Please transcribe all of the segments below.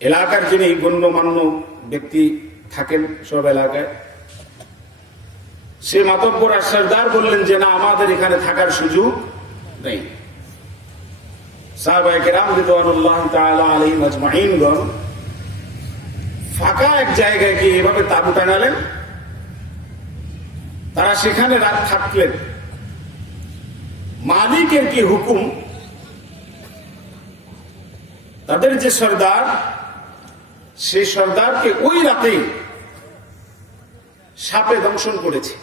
এলাকার যিনি গণ্যমান্য ব্যক্তি থাকেন সব এলাকায়, সে মাতব্বর আর সরদার বললেন যে না, আমাদের এখানে থাকার সুযোগ নেই। সাহাবায়ে কেরাম রিদওয়ানুল্লাহি তাআলা আলাইহিম আজমাইনগণ ফাঁকা এক জায়গায় গিয়ে এভাবে তাঁবু টানালেন। তারা সেখানে রাত থাকলেন। মালিকের কি হুকুম, তাদের যে সরদার, সেই সরদারকে ওই রাতেই সাপে দংশন করেছে।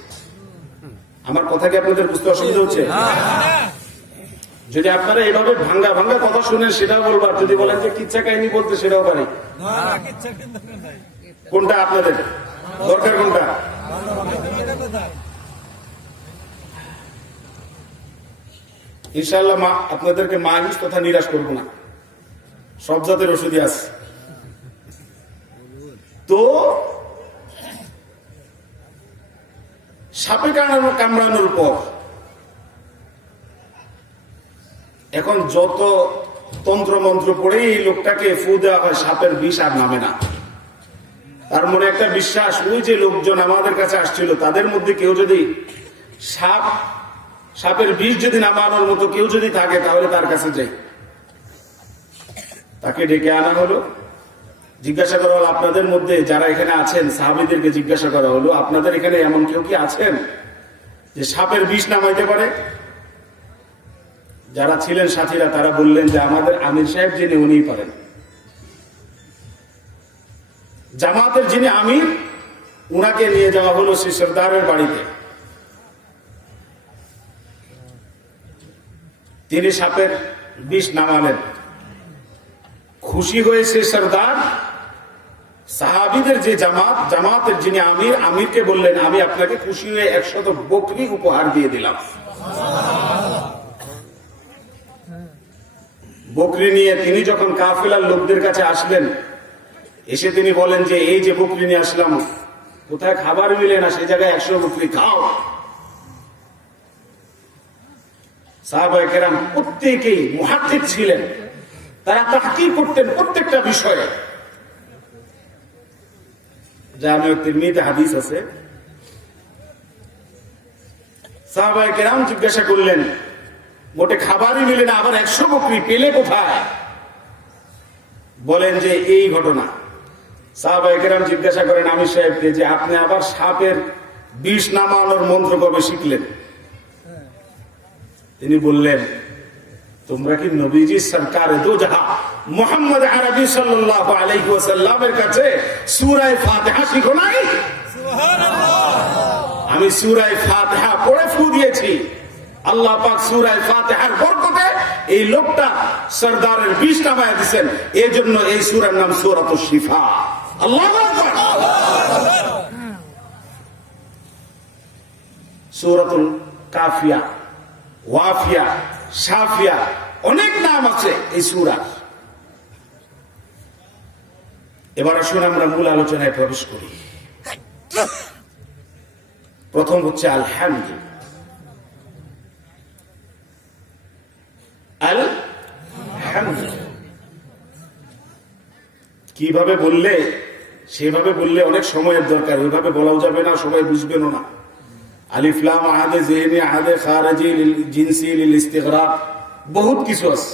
আমার কথা কি আপনাদের বুঝতে অসুবিধা হচ্ছে? যদি আপনারা এইভাবে ভাঙ্গা ভাঙ্গা কথা শুনেন সেটাও বলবো, আর যদি বলেন যে কিচ্ছা কাহিনী বলতে সেটাও পারি। কোনটা আপনাদের দরকার, কোনটা? ইনশাআল্লাহ আপনাদেরকে মায়ুস তথা নিরাশ করবো না, সব জাতের ওষুধই আছে। তো সাপে কামড়ানোর পর এখন যত তন্ত্র মন্ত্র পড়ে এই লোকটাকে ফু দেওয়া হয়, সাপের বিষ আর নামে না। তার মনে একটা বিশ্বাস, ওই যে লোকজন আমাদের কাছে আসছিল তাদের মধ্যে কেউ যদি সাপের বিষ যদি নামানোর মতো কেউ যদি থাকে তাহলে তার কাছে যাই। তাকে ডেকে আনা হলো, জিজ্ঞাসা করা হলো আপনাদের মধ্যে যারা এখানে আছেন, সাহাবীদেরকে জিজ্ঞাসা করা হলো আপনাদের এখানে এমন কেউ কি আছেন যে সাপের বিষ নামাইতে পারে? যারা ছিলেন সাথীরা তারা বললেন যে আমাদের আমির সাহেব যিনি উনিই পারেন। জামাতের যিনি আমির, উনাকে নিয়ে যাওয়া হলো সেই সরদারের বাড়িতে। তিনি সাপের বিষ নামালেন। খুশি হয়েছে সরদার। সাহাবীদের যে জামাতের যিনি আমির, আমিরকে বললেন আমি আপনাকে খুশি হয়ে 100 বকরি উপহার দিয়ে দিলাম। বকরি নিয়ে তিনি যখন কাফেলার লোকদের কাছে আসলেন, এসে তিনি বলেন যে এই যে বকরি নিয়ে আসলাম, কোথায় খাবার মিলে না, সেই জায়গায় 100 বকরি খাও। সাহাবায়ে কেরাম প্রত্যেকেই মুহাদ্দিস ছিলেন, তারা তাহকিক করতেন প্রত্যেকটা বিষয়ে। জামিউ তিরমিজি হাদিস আছে। সাহাবায়ে কেরাম জিজ্ঞাসা করলেন মোটে খাবারই মিলে না, আবার 100 বকরি পেলে কোথায়? বলেন যে এই ঘটনা। সাহাবায়ে কেরাম জিজ্ঞাসা করেন আমির সাহেবকে যে আপনি আবার সাপের বিষ নামানোর মন্ত্র কবে শিখলেন? তিনি বললেন তোমরা কি নবীজি সরকারে দো জাহান মুহাম্মদ আরবি সাল্লাল্লাহু আলাইহি ওয়াসাল্লামের কাছে সূরা ফাতিহা শিখো নাই? সুবহানাল্লাহ। আমি সূরা ফাতিহা পড়ে ফু দিয়েছি। আল্লাহ পাক সূরা ফাতিহার বরকতে এই লোকটা সরদারের বিষ নামায়া দিবেন। এজন্য এই সূরার নাম সূরাতুশ শিফা। আল্লাহু আকবার। সূরাতুল কাফিয়া, ওয়াফিয়া, শাফিয়া, অনেক নাম আছে এই সূরা। এবার আসুন আমরা মূল আলোচনায় প্রবেশ করি। প্রথম হচ্ছে আলহামদুলিল্লাহ। আলহামদুলিল্লাহ কিভাবে বললে, সেভাবে বললে অনেক সময়ের দরকার, ওইভাবে বলাও যাবে না, সবাই বুঝবেনও না। আলিফ লাম আহাদে যিহনি আহাদে খারিজি লিল জিনসি লিল ইস্তিগরাক, বহুত কিছু আছে।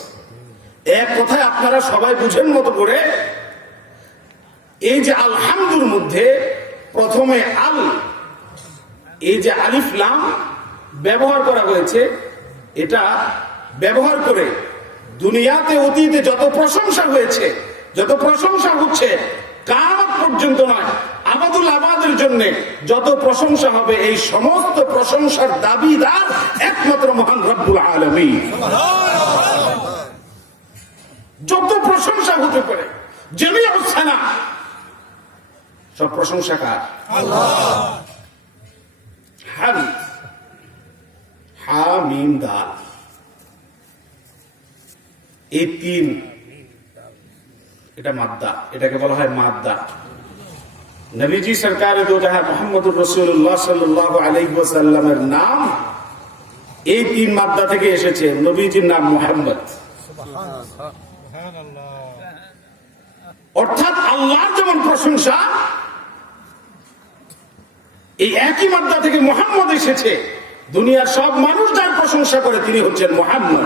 এক কথায় আপনারা সবাই বুঝেন মতো করে এই যে আলহামদুর মধ্যে প্রথমে এই যে আলিফ লাম ব্যবহার করা হয়েছে, এটা ব্যবহার করে দুনিয়াতে অতীতে যত প্রশংসা হয়েছে, যত প্রশংসা হচ্ছে, কিয়ামত পর্যন্ত নয়, আবাদুল আবাদের জন্য যত প্রশংসা হবে, এই সমস্ত প্রশংসার দাবিদার একমাত্র মহান রব্বুল আলামিন। যত প্রশংসা হতে পারে, জামিউস সানা, সব প্রশংসা কার? আল্লাহ। হামিদ, হামিম দাল, এই তিন, এটা মাদ্দা, এটাকে বলা হয় মাদ্দা। নবীজি সরকারে দো জাহান মুহাম্মদুর রাসূলুল্লাহ সাল্লাল্লাহু আলাইহি ওয়াসাল্লামের নাম এই তিন মাদ্দা থেকে এসেছে। নবীজির নাম মুহাম্মদ। সুবহানাল্লাহ। অর্থাৎ আল্লাহর যেমন প্রশংসা, এই একই মাদ্দা থেকে মুহাম্মদ এসেছে। দুনিয়ার সব মানুষ যার প্রশংসা করে তিনি হচ্ছেন মুহাম্মদ।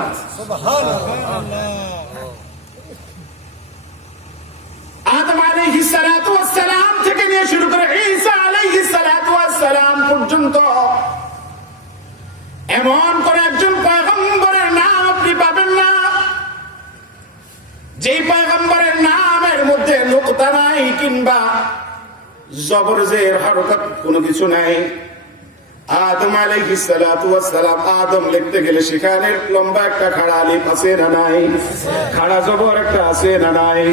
আদম আলাইহিস সালাতু ওয়াস সালাম থেকে নিয়ে শুরু করে ঈসা আলাইহিস সালাতু ওয়াস সালাম পর্যন্ত এমন করে একজন পয়গম্বরের নাম আপনি পাবেন না যেই পয়গম্বরের নামের মধ্যে নুকতা নাই কিংবা জবর জের হরকত কোনো কিছু নাই। আদম আলাইহিস সালাতু ওয়াস সালাম, আদম লিখতে গেলে সেখানে লম্বা একটা খাড়া আলিফ আছে না নাই? খাড়া জবর একটা আছে না নাই?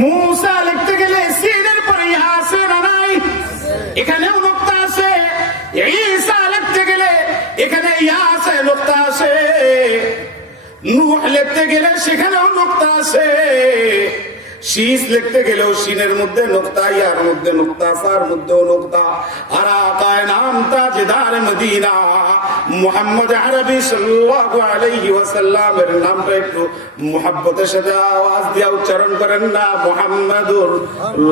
মুসা লিখতে গেলে সিনের পরে ইয়া আছে না নাই? এখানেও নুকতা আছে। ঈসা লিখতে গেলে এখানে ইয়া আছে, নুকতা আছে। নূহ লিখতে গেলে সেখানেও নুকতা আছে। শীষ লিখতে গেলেও শিনের মধ্যে নুকতা, ইয়ার মধ্যে নুকতা, ফার মধ্যেও নুকতা। আর আকায়ে নাম তাজদার মদিনা মুহাম্মদ আরবি সাল্লাল্লাহু আলাইহি ওয়াসাল্লামের নামটা একটু মুহাব্বতের সাথে আওয়াজ দিয়ে উচ্চারণ করেন না, মুহাম্মাদুর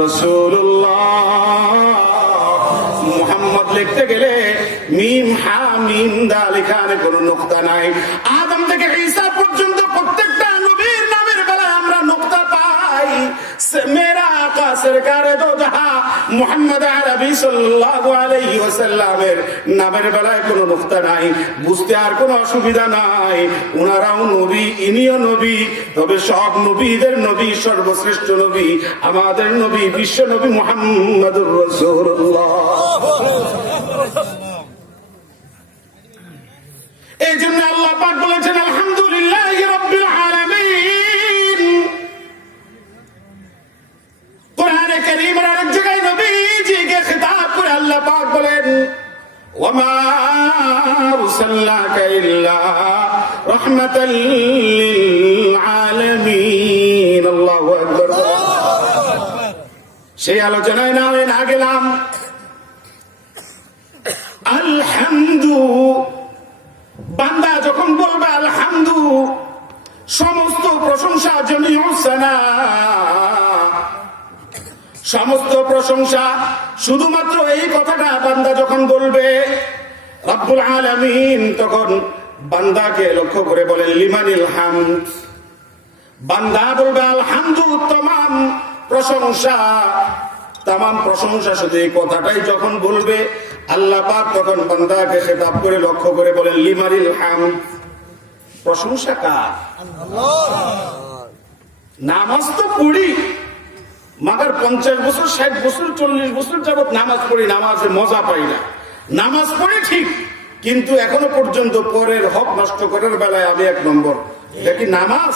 রাসূলুল্লাহ। মুহাম্মদ লিখতে গেলে মিম হা মিম দাল, এখানে কোনো নুকতা নাই। আদম থেকে ঈসা পর্যন্ত প্রত্যেকটা নবীর নামের বেলায় আমরা নুকতা পাই। মেরা আকা সরকারে দো জাহা মুহাম্মদ আরবি সাল্লাল্লাহু আলাইহি ওয়াসাল্লামের নামের বেলায় কোনো নুকতা নাই। বুঝতে আর কোনো অসুবিধা নাই, উনারাও নবী, ইনিও নবী। তবে সব নবীদের নবী, সর্বশ্রেষ্ঠ নবী আমাদের নবী, বিশ্ব নবী মুহাম্মদুর রাসূলুল্লাহ। এই জন্য আল্লাহ পাক বলেছেন আলহামদুলিল্লাহি রাব্বিল আলামিন। কোরআনে কারীমের আরেক জায়গায় নবীজিকে খেতাব করে আল্লাহ পাক বলেন ওয়া মা আরসালনাকা ইল্লা রাহমাতাল লিল আলামিন। আল্লাহু আকবার। সেই আলোচনায় না গেলাম। আলহামদু, বান্দা যখন বলবে আলহামদু, সমস্ত প্রশংসা, জামিউস সানা, সমস্ত প্রশংসা, শুধুমাত্র এই কথাটা বান্দা যখন বলবে রব্বুল আলামিন, তখন বান্দাকে লক্ষ্য করে বলেন লিমানিল হামদ। বান্দা বলবে আলহামদু, তমাম প্রশংসা, তামাম প্রশংসা, শুধু এই কথাটাই যখন বলবে আল্লাহ পাক তখন বান্দাকে খেতাব করে লক্ষ্য করে বলেন লিমানিল হামদ। প্রশংসা কার? নামাজ তো পড়ি, মাগার 50 বছর 60 বছর 40 বছর যাবত নামাজ পড়ি, নামাজে মজা পাই না। নামাজ পড়ি ঠিক, কিন্তু এখনো পর্যন্ত পরের হক নষ্ট করার বেলায় আমি 1 নম্বর। এটা কি নামাজ?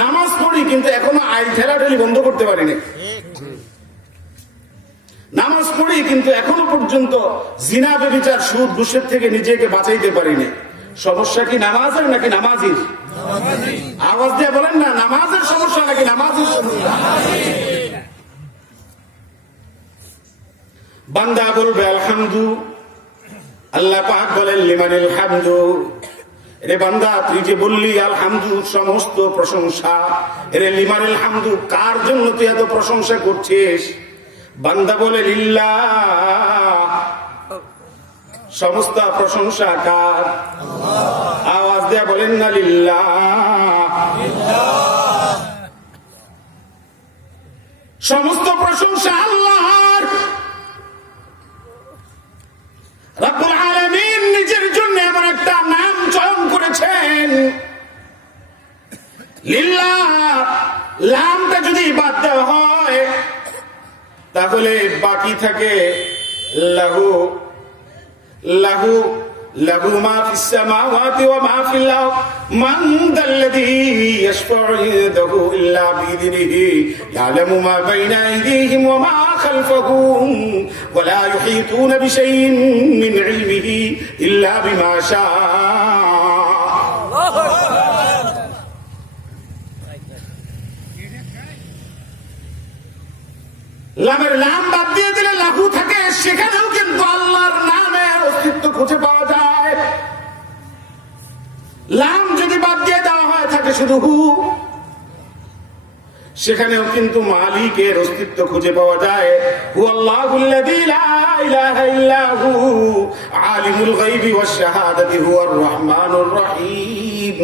নামাজ পড়ি কিন্তু এখনো আইল ঠেলাঠেলি বন্ধ করতে পারিনি। নামাজ পড়ি কিন্তু এখনো পর্যন্ত জিনা ব্যভিচার সুদ ঘুষের থেকে নিজেকে বাঁচাইতে পারিনি। সমস্যা কি নামাজের নাকি নামাজির? আওয়াজ দিয়ে বলেন না, নামাজের সমস্যা নাকি নামাজির সমস্যা? বান্দা বলবে আলহামদু, আল্লাহ পাক বলেন লিমানিল হামদু। রে বান্দা, তুই যে বললি আলহামদু সমস্ত প্রশংসা, রে লিমানিল হামদু কার জন্য তুই এত প্রশংসা করছিস? বান্দা বলে লিল্লাহ, সমস্ত প্রশংসা কার? আওয়াজ দেয়া বলেন না লিল্লাহ। সমস্ত প্রশংসা আল্লাহর। রব্বুল আলামিন নিজের জন্য এমন একটা নাম চয়ন করেছেন লিল্লাহ। লামটা যদি বাদ দেওয়া হয় তাহলে বাকি থাকে লাহু। লাহু লাহু মা ফিস সামাওয়াতি ওয়া মা ফিল আরদ মান যাল্লাযী ইয়াশফাউ ইনদাহু ইল্লা বিইذনিহি ইয়ালামু মা বাইনা আইদিহিম ওয়া মা খালফাহুম ওয়া লা ইউহীতুনা বিশাইইন মিন ইলমিহি ইল্লা বিমা শাআ। লামের লাম বাদ দিয়ে দিলে লাহু থাকে, সেখানেও কিন্তু আল্লাহর নামের অস্তিত্ব খুঁজে পাওয়া যায়। লাম যদি বাদ দিয়ে দেওয়া হয় থাকে শুধু হু। সেখানেও কিন্তু মালিকের অস্তিত্ব খুঁজে পাওয়া যায়। হুয়াল্লাহুল্লাযী লা ইলাহা ইল্লা হু আলিমুল গায়বি ওয়াশ শাহাদাতি হুয়ার রহমানুর রহিম।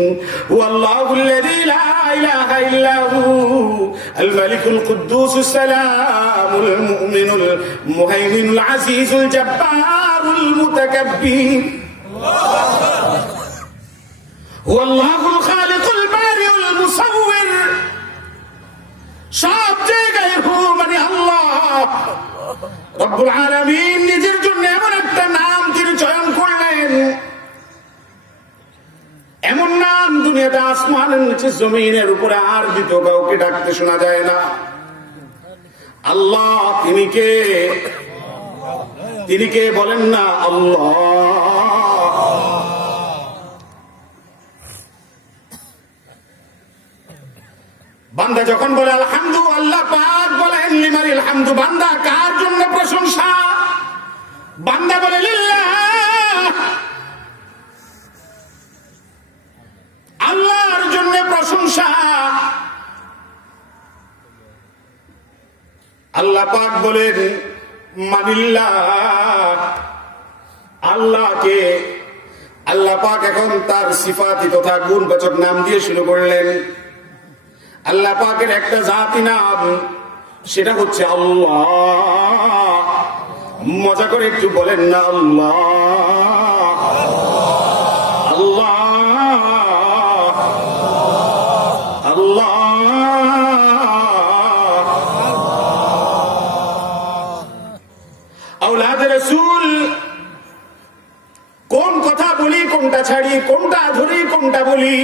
হুয়াল্লাহুল্লাযী লা ইলাহা ইল্লা হু আল মালিকুল কুদ্দুসুস সালামুল মুমিনুল মুহাইমিনুল আজিজুল জাব্বারুল মুতাকাব্বির। হুয়াল্লাহুল খালিকুল বারিউল মুসাওবির। সব জায়গায় হু মানে আল্লাহ রব্বুল আলামিন নিজের জন্য এমন একটা নাম তিনি চয়ন করলেন, এমন নাম দুনিয়াতে আসমানের নিচে জমিনের উপরে আর দ্বিতীয় কাউকে ডাকতে শোনা যায় না। আল্লাহ তিনি কে বলেন না আল্লাহ। বান্দা যখন বলে আলহামদু, আল্লাহ পাক বলেন লিমানিল হামদু, বান্দা কার জন্য প্রশংসা? বান্দা বলে লিল্লাহ, আল্লাহর জন্য প্রশংসা। আল্লাহ পাক বলেন মানিল্লাহ, আল্লাহকে। আল্লাহ পাক এখন তার সিফাতি তথা গুণবাচক নাম দিয়ে শুরু করলেন। আল্লাহ পাকের একটা জাতি নাম, সেটা হচ্ছে আল্লাহ। মজা করে একটু বলেন না আল্লাহ আল্লাহ আল্লাহ। আওলাদে রাসূল, কোন কথা বলি, কোনটা ছাড়ি, কোনটা ধরি, কোনটা বলি?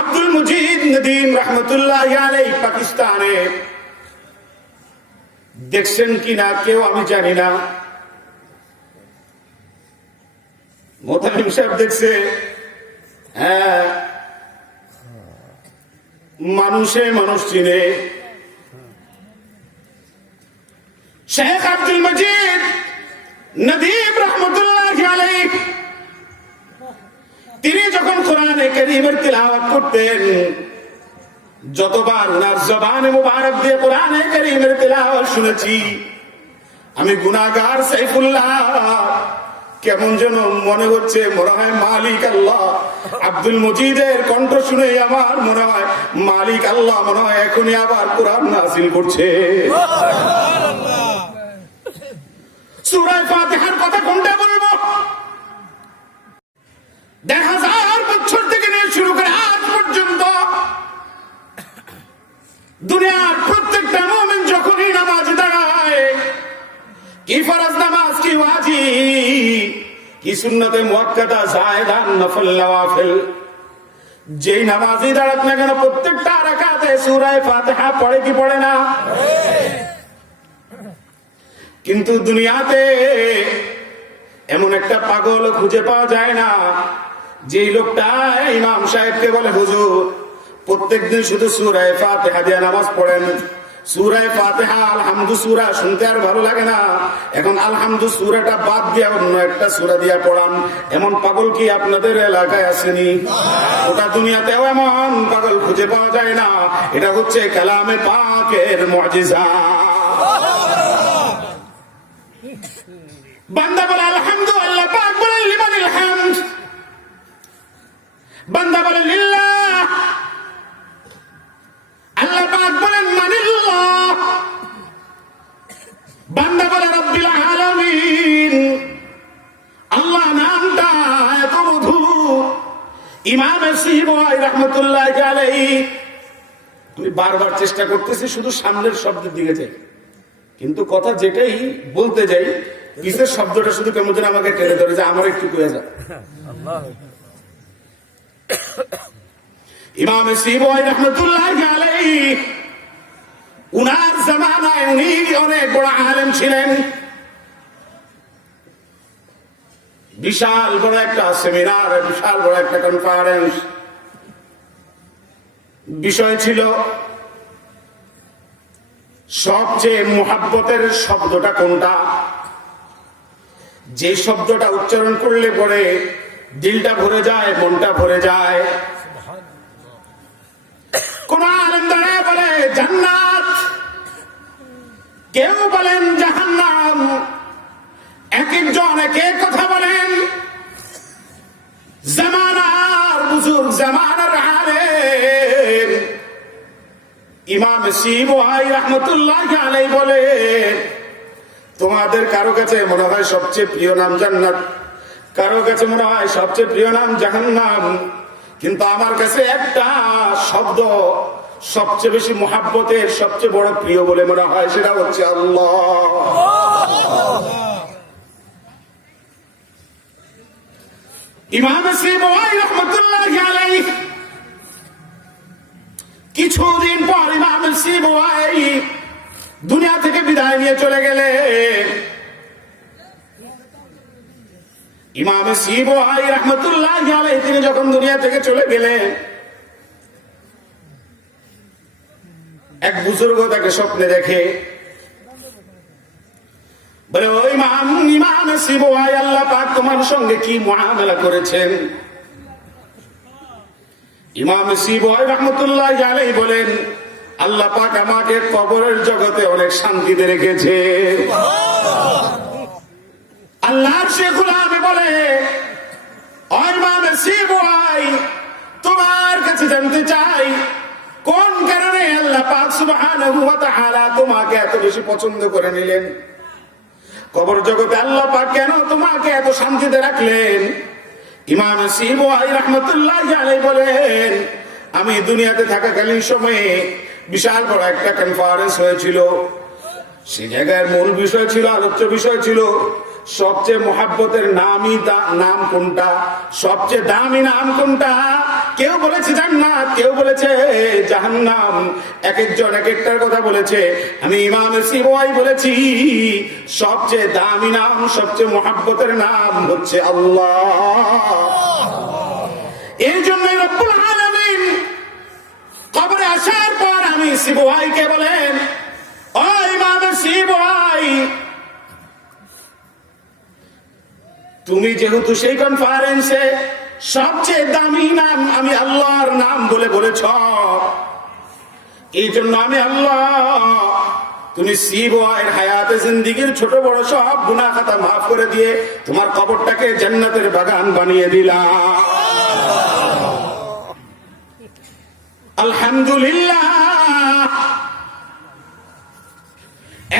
আব্দুল মুজিদ নদীম রহমতুল্লাহ আলাইহি পাকিস্তানে দেখছেন কিনা কেউ আমি জানি না, মোতালিম সাহেব দেখছে। হ্যাঁ, মানুষে মানুষ চিনে। শেখ আব্দুল মজিদ নদীম রহমতুল্লাহ আলাইহি তিনি যখন কোরআনে কারীমের তিলাওয়াত করতেন, যতবার ওনার জবানে মুবারক দিয়ে কোরআনে কারীমের তিলাওয়াত শুনেছি, আমি গুনাহগার সাইফুল্লাহ কেমন যেন মনে হচ্ছে, মনে হয় মালিক আল্লাহ। আব্দুল মজিদের কণ্ঠ শুনে আমার মনে হয় মালিক আল্লাহ মনে হয় এখনই আবার কোরআন নাযিল করছে। সূরা ফাতিহার কথা কোনটা বলবো? ১০০০ বছর থেকে নিয়ে শুরু করে আজ পর্যন্ত দুনিয়ার প্রত্যেকটা মুমিন যখনই নামাজ দাঁড়ায়, কি ফরজ নামাজ, কি ওয়াজিব, কি সুন্নতে মুআক্কাদা, জায়েদা, নফল, নওয়াফিল, যেই নামাজই দাঁড়াক না কেন প্রত্যেকটা রাকাতে সূরা ফাতিহা পড়ে কি পড়ে না? কিন্তু দুনিয়াতে এমন একটা পাগল খুঁজে পাওয়া যায় না যে লোকটা ইমাম সাহেবকে বলে হুজুর প্রত্যেকদিন শুধু সূরা ফাতিহা দিয়ে নামাজ পড়েন, সূরা ফাতিহা আলহামদু সূরা শুনতে আর ভালো লাগে না, এখন আলহামদু সূরাটা বাদ দিয়ে অন্য একটা সূরা দিয়ে পড়ান। এমন পাগল কি আপনাদের এলাকায় আসেনি? ওটা দুনিয়াতেও এমন পাগল খুঁজে পাওয়া যায় না। এটা হচ্ছে কালামে পাকের মুজিজা। বান্দা বলে আলহামদুলিল্লাহ, পাক বলে লিমানিল হামদ, বান্দা বলে লিল্লাহ, আল্লাহ পাক বলেন মানিল্লাহ, বান্দা বলে রব্বিল আলামিন। আল্লাহ নামটা এত মধু। ইমাম সিবওয়াই রাহমাতুল্লাহ আলাইহি, আমি বারবার চেষ্টা করতেছি শুধু সামনের শব্দের দিকে যাই, কিন্তু কথা যেটাই বলতে যাই পিছের শব্দটা শুধু কেমন যেন আমাকে টেনে ধরে, যে আমার একটু কয়ে যায়। ইমাম সিবওয়াই রাহমাতুল্লাহ আলাইহি, উনার জামানায় উনি অনেক বড় আলেম ছিলেন। বিশাল বড় একটা সেমিনার, বিশাল বড় একটা কনফারেন্স, বিষয় ছিল সবচেয়ে মুহাব্বতের শব্দটা কোনটা, যে শব্দটা উচ্চারণ করলে পরে দিলটা ভরে যায়, মনটা ভরে যায়। কোন আলেম জান্নাত, কেউ বলেন জাহান্নাম। এক একজন এক এক কথা বলেন। জামানার বুজুর্গ, জামানার আলেম ইমাম শিবওয়াই রাহমাতুল্লাহি আলাইহি বলেন, তোমাদের কারো কাছে মনে হয় সবচেয়ে প্রিয় নাম জান্নাত, কারো কাছে মনে হয় সবচেয়ে প্রিয় নাম জাহান্নাম, কিন্তু আমার কাছে একটা শব্দ সবচেয়ে বেশি মুহাব্বতের, সবচেয়ে বড় প্রিয় বলে মনে হয়, সেটা হচ্ছে আল্লাহ। ইমাম শিবওয়াই রাহমাতুল্লাহি আলাইহি কিছুদিন পর ইমাম শিবওয়াই দুনিয়া থেকে বিদায় নিয়ে চলে গেলেন। ইমাম শিবওয়াই রাহমাতুল্লাহি আলাইহি তিনি যখন দুনিয়া থেকে চলে গেলেন, এক বুজুর্গ তাকে স্বপ্নে দেখে, বলে ওই ইমাম শিবওয়াই, আল্লাহ পাক তোমার সঙ্গে কি মুআমালা করেছেন? ইমাম শিবওয়াই রাহমাতুল্লাহি আলাইহি বলেন, আল্লাহ পাক আমাকে কবরের জগতে অনেক শান্তিতে রেখেছে। আল্লাহর সে গোলামে বলে, ও ইমাম শিবওয়াই, তোমার কাছে জানতে চাই কোন কারণে আল্লাহ পাক সুবহানাহু ওয়া তাআলা তোমাকে এত বেশি পছন্দ করে নিলেন? কবর জগতে আল্লাহ পাক কেন তোমাকে এত শান্তিতে রাখলেন? ইমাম শিবওয়াই রাহমাতুল্লাহি আলাইহি বলেন, আমি দুনিয়াতে থাকাকালীন সময়ে বিশাল বড় একটা কনফারেন্স হয়েছিল। সেই জায়গায় মূল বিষয় ছিল, আলোচ্য বিষয় ছিল সবচেয়ে মুহাব্বতের নাম কোনটা, সবচেয়ে দামি নাম কোনটা? কেউ বলেছে জান্নাত, কেউ বলেছে জাহান্নাম, এক একজন এক একটার কথা বলেছে। আমি ইমাম শিবওয়াই বলেছি সবচেয়ে দামি নাম, সবচেয়ে মুহাব্বতের নাম হচ্ছে আল্লাহ। এই জন্যই রব্বুল আলামিন কবরে আসার পর আমি শিবওয়াইকে বলেন, ও ইমাম শিবওয়াই, তুমি যেহেতু সেই কনফারেন্সে সবচেয়ে দামি নাম আমি আল্লাহর নাম বলে বলেছ, এই জন্য আমি আল্লাহ তুমি শিবওয়াইয়ের হায়াতে জিন্দেগীর ছোট বড় সব গুনাহ খাতা মাফ করে দিয়ে তোমার কবরটাকে জান্নাতের বাগান বানিয়ে দিলাম। আলহামদুলিল্লাহ,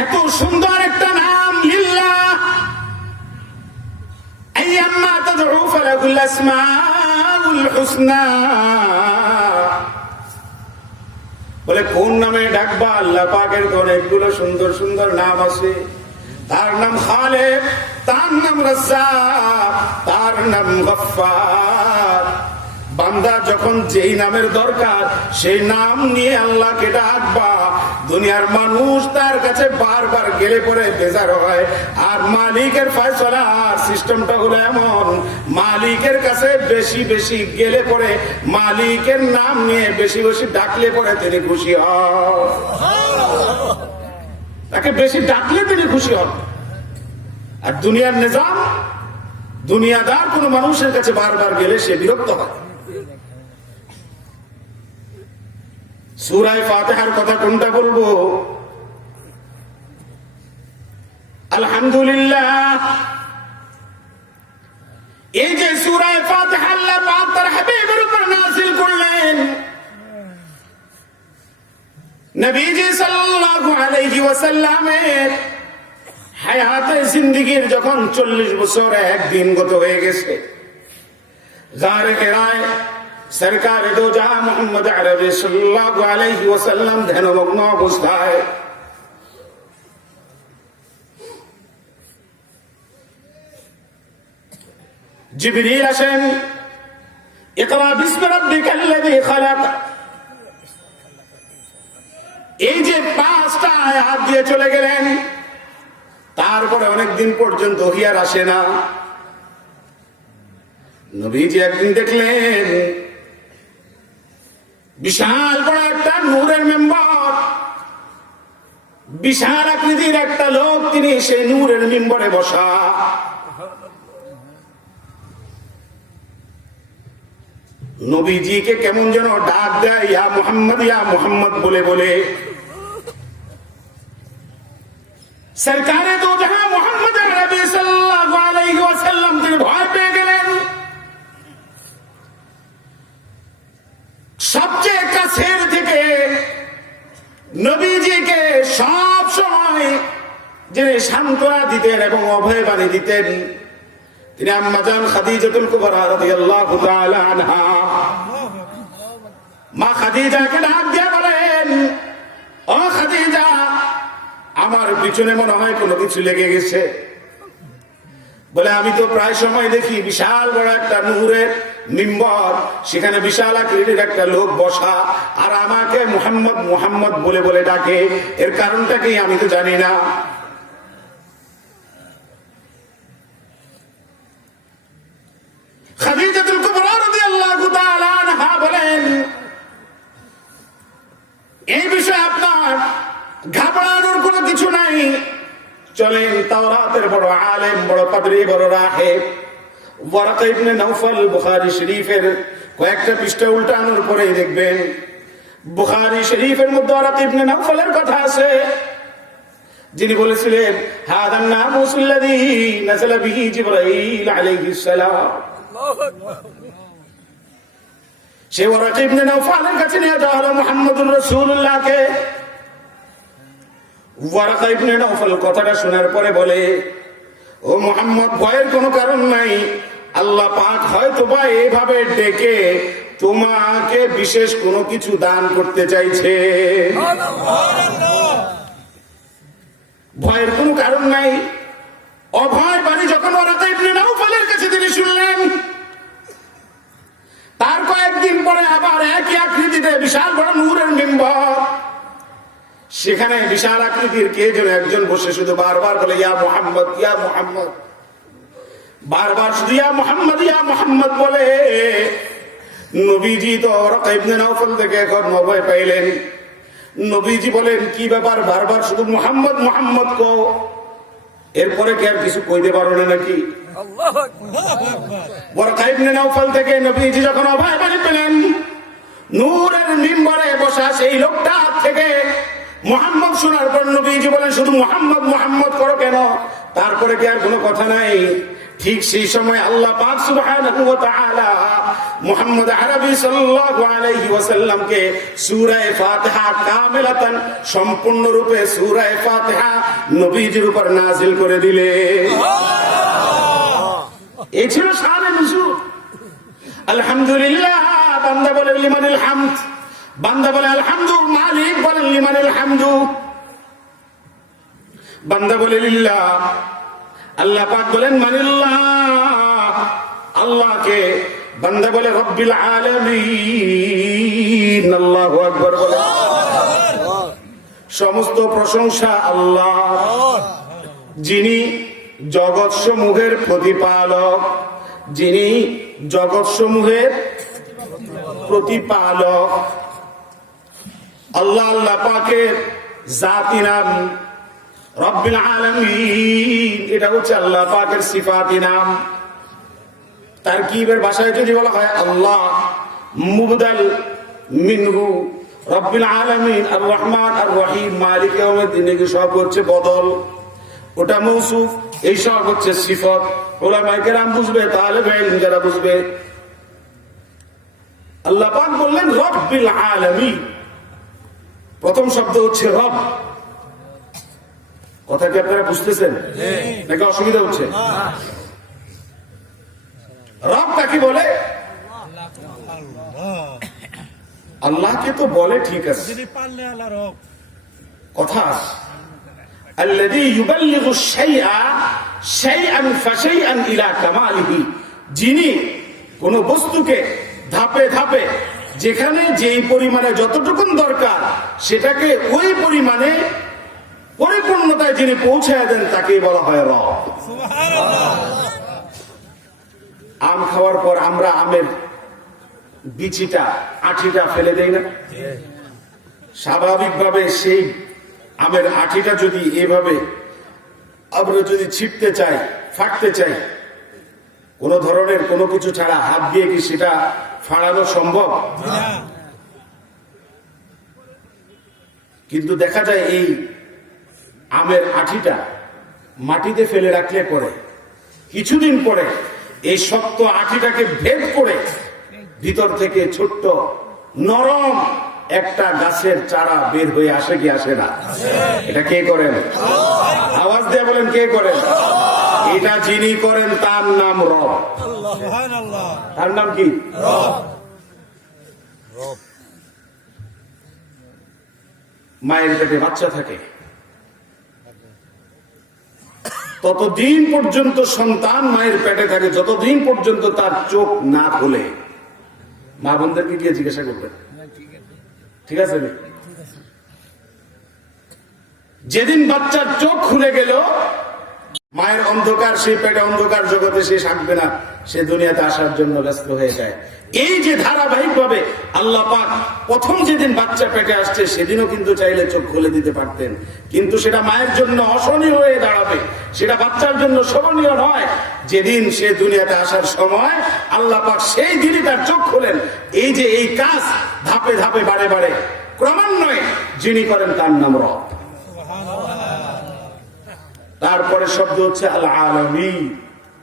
এত সুন্দর একটা নাম, লিল্লাহ আইয়াম্মা তাদউ ফালাহুল আসমাউল হুসনা। বলে কোন নামে ডাকবা? আল্লাহ পাকের তো অনেকগুলো সুন্দর সুন্দর নাম আছে। তার নাম খালেক, তার নাম রাজ্জাক, তার নাম গফফার। বান্দা যখন যেই নামের দরকার সেই নাম নিয়ে আল্লাহকে ডাকবা, দুনিয়ার মানুষ তার কাছে বারবার গেলে পরে বেজার হয়। আর মালিকের ফয়সালার সিস্টেমটা হলো এমন, মালিকের কাছে বেশি বেশি গেলে পরে, মালিকের নাম নিয়ে বেশি বেশি ডাকলে পরে তিনি খুশি হন। তাকে বেশি ডাকলে তিনি খুশি হন। আর দুনিয়ার নিজাম, দুনিয়াদার কোন মানুষের কাছে বারবার গেলে সে বিরক্ত হয়। সূরা ফাতিহার কথা কোনটা বলবো? আলহামদুলিল্লাহ, এই যে সূরা ফাতিহা আল্লাহ পাক তার হাবিবের উপর নাযিল করলেন, নবীজি সাল্লাল্লাহু আলাইহি ওয়াসাল্লামের হায়াতে জিন্দেগীর যখন 40 বছর একদিন গত হয়ে গেছে, গারে হিরায় সরকারে দো জাহান মুহাম্মদ আরবি সাল্লাল্লাহু আলাইহি ওয়াসাল্লাম ধ্যানমগ্ন অবস্থায় জিবরিল আসেন, ইকরা বিসমি রাব্বিকাল্লাযী খালাক, এই যে 5টা আয়াত দিয়ে চলে গেলেন। তারপরে অনেকদিন পর্যন্ত হিয়ার আসে না। নবীজি একদিন দেখলেন বিশাল বড় একটা নূরের মেম্বার, বিশাল আকৃতির একটা লোক, তিনি সেই নূরের মেম্বারে বসা। নবীজিকে কেমন যেন ডাক দেয়, ইয়া মুহাম্মদ বলে বলে। সরকারে দো জাহাঁ মুহাম্মদ নবী সাল্লাল্লাহু আলাইহি ওয়াসাল্লাম তিনি ভয় পেয়ে গেলেন। সবচেয়ে কাছের থেকে নবীজিকে সব সময় যিনি সান্ত্বনা দিতেন এবং অভয় বাণী দিতেন তিনি আম্মাজান খাদিজাতুল কুবরা রাদিয়াল্লাহু তাআলা আনহা। মা খাদিজাকে ডাক দিয়ে বলেন, ও খাদিজা, আমার পিছনে মনে হয় কোনো কিছু লেগে গেছে। বলে, আমি তো প্রায় সময় দেখি বিশাল বড় একটা নূরের মিম্বর, সেখানে বিশাল আকৃতির একটা লোক বসা, আর আমাকে মুহাম্মদ বলে বলে ডাকে, এর কারণটা কি আমি তো জানি না। খাদিজাতুল কুবরা রাদিয়াল্লাহু তাআলা আনহা বলেন, এই বিষয়ে আপনার ঘাবড়ানোর কোনো কিছু নাই। চলেন, তাওরাতের বড় আলেম, বড় পাদ্রী, বড় রাহেব ওয়ারাকা ইবনে নওফল বুখারী শরীফের কয়েকটা পৃষ্ঠা উল্টানোর পরেই দেখবেন বুখারী শরীফের মধ্যে ওয়ারাকা ইবনে নওফলের কথা আছে, যিনি বলেছিলেন, হাদান নামুসুল্লাযী নাযালা বিহি জিবরাইল আলাইহিস সালাম। সে ওয়ারাকা ইবনে নওফলের কাছে নিয়ে যাওয়া হলো মুহাম্মদুর রাসূলুল্লাহকে। ওয়ারাকা ইবনে নওফল কথাটা শোনার পরে বলে, ও মুহাম্মদ, ভয়ের কোনো কারণ নাই। আল্লাহ পাক হয়তো বা এভাবে ডেকে তোমাকে বিশেষ কোনো কিছু দান করতে চাইছে। ভয়ের কোনো কারণ নাই। অভয় বাণী যখন ওয়ারাকা ইবনে নওফলের কাছে তিনি শুনলেন, তার কয়েকদিন পরে আবার একই আকৃতিতে বিশাল বড় নূরের মিম্বর, সেখানে বিশাল আকৃতির কে যেন একজন বসে শুধু বারবার বলে, ইয়া মুহাম্মদ, ইয়া মুহাম্মদ, বারবার শুধু ইয়া মুহাম্মদ বলে। নবীজি তো ওয়ারাকা ইবনে নওফল থেকে এখন ভয় পাইলেন। নবীজি বলেন, কি ব্যাপার, বারবার শুধু মুহাম্মদ কো, এরপরে কি আর কিছু কইতে পারো না নাকি? ওয়ারাকা ইবনে নওফল থেকে নবীজি যখন অভয় বাণী পেলেন, নূরের মিম্বরে বসা সেই লোকটা থেকে মুহাম্মদ শোনার পর নবীজি বলেন, শুধু মুহাম্মদ করো কেন, তারপরে কি আর কোনো কথা নাই? ঠিক সেই সময় আল্লাহ পাক সুবহানাহু ওয়া তাআলা মুহাম্মদ আরবি সাল্লাল্লাহু আলাইহি ওয়াসাল্লামকে সূরা ফাতিহা কামিলাতান, সম্পূর্ণ রূপে সূরা ফাতিহা নবীজির উপর নাযিল করে দিলেন। এই ছিল শানে নুজুল। আলহামদুলিল্লাহ, বান্দা বলে লিমানিল হামদ, বান্দা বলে আলহামদু, মালিক বলেন লিমানিল হামদু, বান্দা বলে লিল্লাহ, আল্লাহ পাক বলেন মানিল্লাহ, আল্লাহকে, বান্দা বলে রব্বিল আলামিন, আল্লাহু আকবার বলে। সমস্ত প্রশংসা আল্লাহ, যিনি জগৎ সমূহের প্রতিপালক, যিনি জগৎ সমূহের প্রতিপালক। আল্লাহ পাকের জাতি নাম রব্বিল আলামিন, এটা হচ্ছে আল্লাহ পাকের সিফাতি নাম। তারকিবের ভাষায় যদি বলা হয় আল্লাহ মুবদাল মিনহু, রব্বিল আলামিন আর রহমান আর রহিম মালিক ইয়াউমিদ্দিন, এই সব হচ্ছে বদল, ওটা মৌসুফ, এই সব হচ্ছে সিফত। উলামায়ে কেরাম বুঝবে, তালেবে ইলম যারা বুঝবে। আল্লাহ পাক বললেন রব্বিল আলামিন, প্রথম শব্দ হচ্ছে রব। কথা কি আপনারা বুঝতেছেন নাকি অসুবিধা হচ্ছে? রব কাকে বলে? আল্লাহকে তো বলে, ঠিক আছে, কথা আছে। আল্লাযী ইউবাল্লিগু শাইআ শাইআন ফাশাইআন ইলা কামালিহি, যিনি কোন বস্তুকে ধাপে ধাপে যেখানে যেই পরিমাণে যতটুকুন দরকার সেটাকে ওই পরিমাণে পরিপূর্ণতায় যিনি পৌঁছায় দেন তাকেই বলা হয় রব। আম খাওয়ার পর আমরা আমের বিচিটা, আঠিটা ফেলে দেই না? স্বাভাবিকভাবে সেই আমের আঠিটা যদি এভাবে আমরা যদি ছিপতে চাই, ফাটতে চাই, কোন ধরনের কোনো কিছু ছাড়া হাত দিয়ে কি সেটা ফাড়ানো সম্ভব? কিন্তু দেখা যায় এই আমের আঠিটা মাটিতে ফেলে রাখলে পরে কিছুদিন পরে এই শক্ত আঠিটাকে ভেদ করে ভিতর থেকে ছোট্ট নরম একটা গাছের চারা বের হয়ে আসে কি আসে না? এটা কে করেন? আওয়াজ দিয়ে বলেন, কে করেন? এটা যিনি করেন তার নাম রব। তার নাম কি? মায়ের পেটে বাচ্চা থাকে, ততদিন পর্যন্ত সন্তান মায়ের পেটে থাকে, যতদিন পর্যন্ত তার চোখ না খোলে। মা বোনদেরকে গিয়ে জিজ্ঞাসা করবেন, ঠিক আছে? যেদিন বাচ্চার চোখ খুলে গেল, মায়ের অন্ধকার, সেই পেটে অন্ধকার জগতে সে থাকবে না, সে দুনিয়াতে আসার জন্য ব্যস্ত হয়ে যায়। এই যে ধারাবাহিক ভাবে আল্লাহ পাক প্রথম যেদিন বাচ্চা পেটে আসছে সেদিনও কিন্তু চাইলে চোখ খুলে দিতে পারতেন, কিন্তু সেটা মায়ের জন্য অশনীয় হয়ে দাঁড়াবে, সেটা বাচ্চার জন্য শোভনীয় নয়। যেদিন সে দুনিয়াতে আসার সময় আল্লাহ পাক সেই দিনই তার চোখ খোলেন। এই যে এই কাজ ধাপে ধাপে বারে বারে ক্রমান্বয়ে যিনি করেন তার নাম রব। তারপরে শব্দ হচ্ছে আল আলামিন।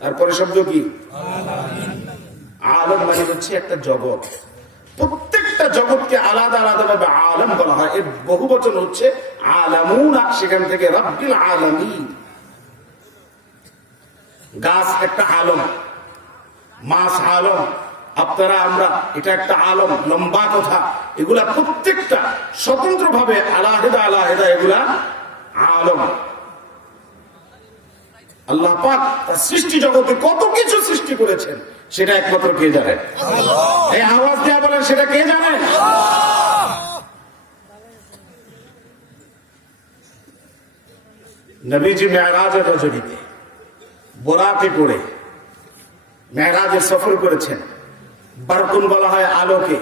তারপরে শব্দ কি? আলম মানে হচ্ছে একটা জগৎ। প্রত্যেকটা জগৎকে আলাদা আলাদা ভাবে আলম বলা হয়। এর বহু বচন হচ্ছে আলামুন, সেখান থেকে রাব্বিল আলামিন। গাছ একটা আলম, মাছ আলম, আপনারা আমরা এটা একটা আলম, লম্বা কথা। এগুলা প্রত্যেকটা স্বতন্ত্র ভাবে আলাদা আলাদা, এগুলা আলম। আল্লাহ পাক তার সৃষ্টি জগতে কত কিছু সৃষ্টি করেছেন সেটা একমাত্র কে জানে? এই আওয়াজ দেওয়া বলেন, সেটা কে জানে? নবীজি মেরাজের রজনীতে বোরাকে করে মেরাজের সফর করেছেন। বারকুন বলা হয় আলোকে।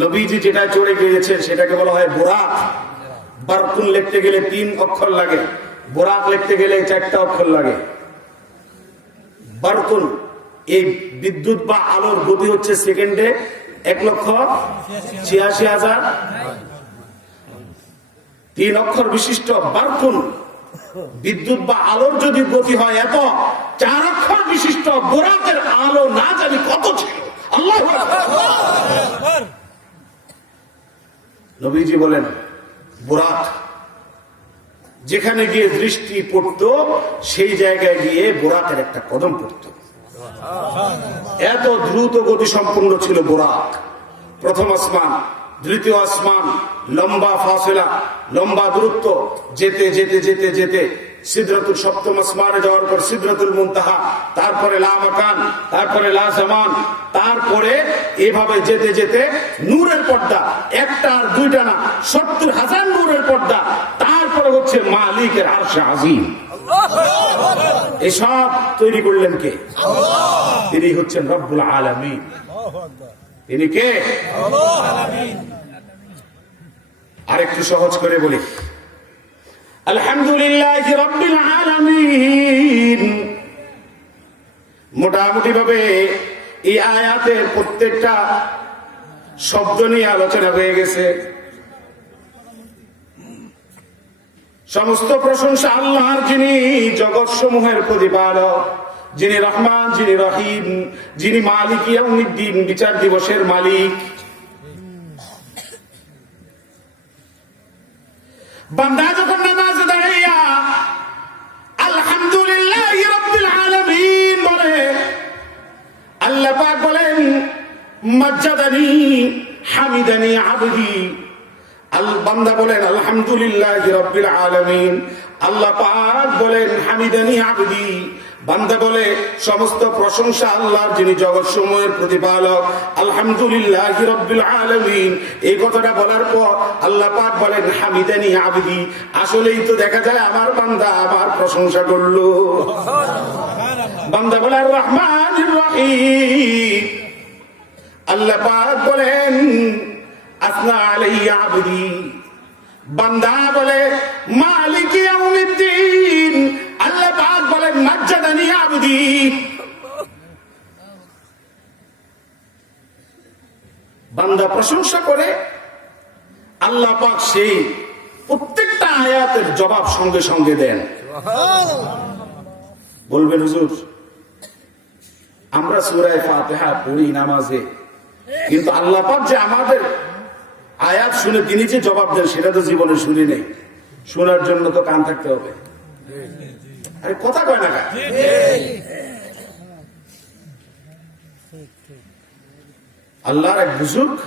নবীজি যেটা চড়ে গিয়েছেন সেটাকে বলা হয় বোরাক। বারকুন লিখতে গেলে 3 অক্ষর লাগে, বোরাক লিখতে গেলে 4টা অক্ষর লাগে। বারকুন, এই বিদ্যুৎ বা আলোর গতি হচ্ছে সেকেন্ডে 1,86,000। 3 অক্ষর বিশিষ্ট বারকুন বিদ্যুৎ বা আলোর যদি গতি হয় এত, 4 অক্ষর বিশিষ্ট বোরাকের আলো না জানি কত ছিল। আল্লাহু আকবার। নবীজি বলেন বোরাক যেখানে গিয়ে দৃষ্টি পড়তো সেই জায়গায় গিয়ে বোরাকের একটা কদম পড়তো। এত দ্রুত গতি সম্পন্ন ছিল বোরাক। প্রথম আসমান, দ্বিতীয় আসমান, লম্বা ফাসলা, লম্বা দূরত্ব, যেতে যেতে যেতে যেতে সিদরাতুল সপ্তম আসমানে যাওয়ার পর সিদরাতুল মুনতাহা, তারপরে লা মাকান, তারপরে লা জামান, তারপরে এভাবে যেতে যেতে নূরের পর্দা, একটা আর দুইটা না, 70,000 নূরের পর্দা, তারপরে হচ্ছে মালিকের আরশে আজিম। এসব তৈরি করলেন কে? তিনি হচ্ছেন রব্বুল আলামিন। তিনি কে? আরেকটু সহজ করে বলি, আলহামদুলিল্লাহ রাব্বিল আলামিন। মোটামুটি ভাবে এই আয়াতের প্রত্যেকটা শব্দ নিয়ে আলোচনা হয়ে গেছে। সমস্ত প্রশংসা আল্লাহর, যিনি জগৎ সমূহের প্রতিপালক, যিনি রহমান, যিনি রহিম, যিনি মালিক ইয়াউমিদ্দিন, বিচার দিবসের মালিক। বান্দা যখন নামাজে দাঁড়াইয়া আলহামদুলিল্লাহি রাব্বিল আলামিন বলে, আল্লাহ পাক বলেন মাজ্জাদানি হামিদানি আবদি। বান্দা বলেন আলহামদুলিল্লাহি রাব্বিল আলামিন, আল্লাহ পাক বলেন হামিদানি আবদি। বান্দা বলে সমস্ত প্রশংসা আল্লাহর, যিনি জগৎ সমূহের প্রতিপালক। আলহামদুলিল্লাহি রাব্বিল আলামিন এই কথাটা বলার পর আল্লাহ পাক বলেন হামিদানি আবদি। আসলেই তো দেখা যায় আমার বান্দা আমার প্রশংসা করলো। বান্দা বলে আর রহমানির রহিম। আল্লাহ পাক বলেন আসনা আলাইয়া আবদি। বান্দা বলে মালিক ইয়াউমিদ্দিন। আল্লাহ পাক বলেন মাজ্জাদানি আবদি। প্রশংসা করে, আল্লাহ পাক সেই প্রত্যেকটা আয়াতের জবাব সঙ্গে সঙ্গে দেন। বলবেন হুজুর আমরা সূরা ফাতিহা পড়ি নামাজে, কিন্তু আল্লাহ পাক যে আমাদের আয়াত শুনে তিনি যে জবাব দেন সেটা তো জীবনে শুনি নেই। শোনার জন্য তো কান থাকতে হবে। আরে কথা কয় না। আল্লাহর এক বুজুর্গ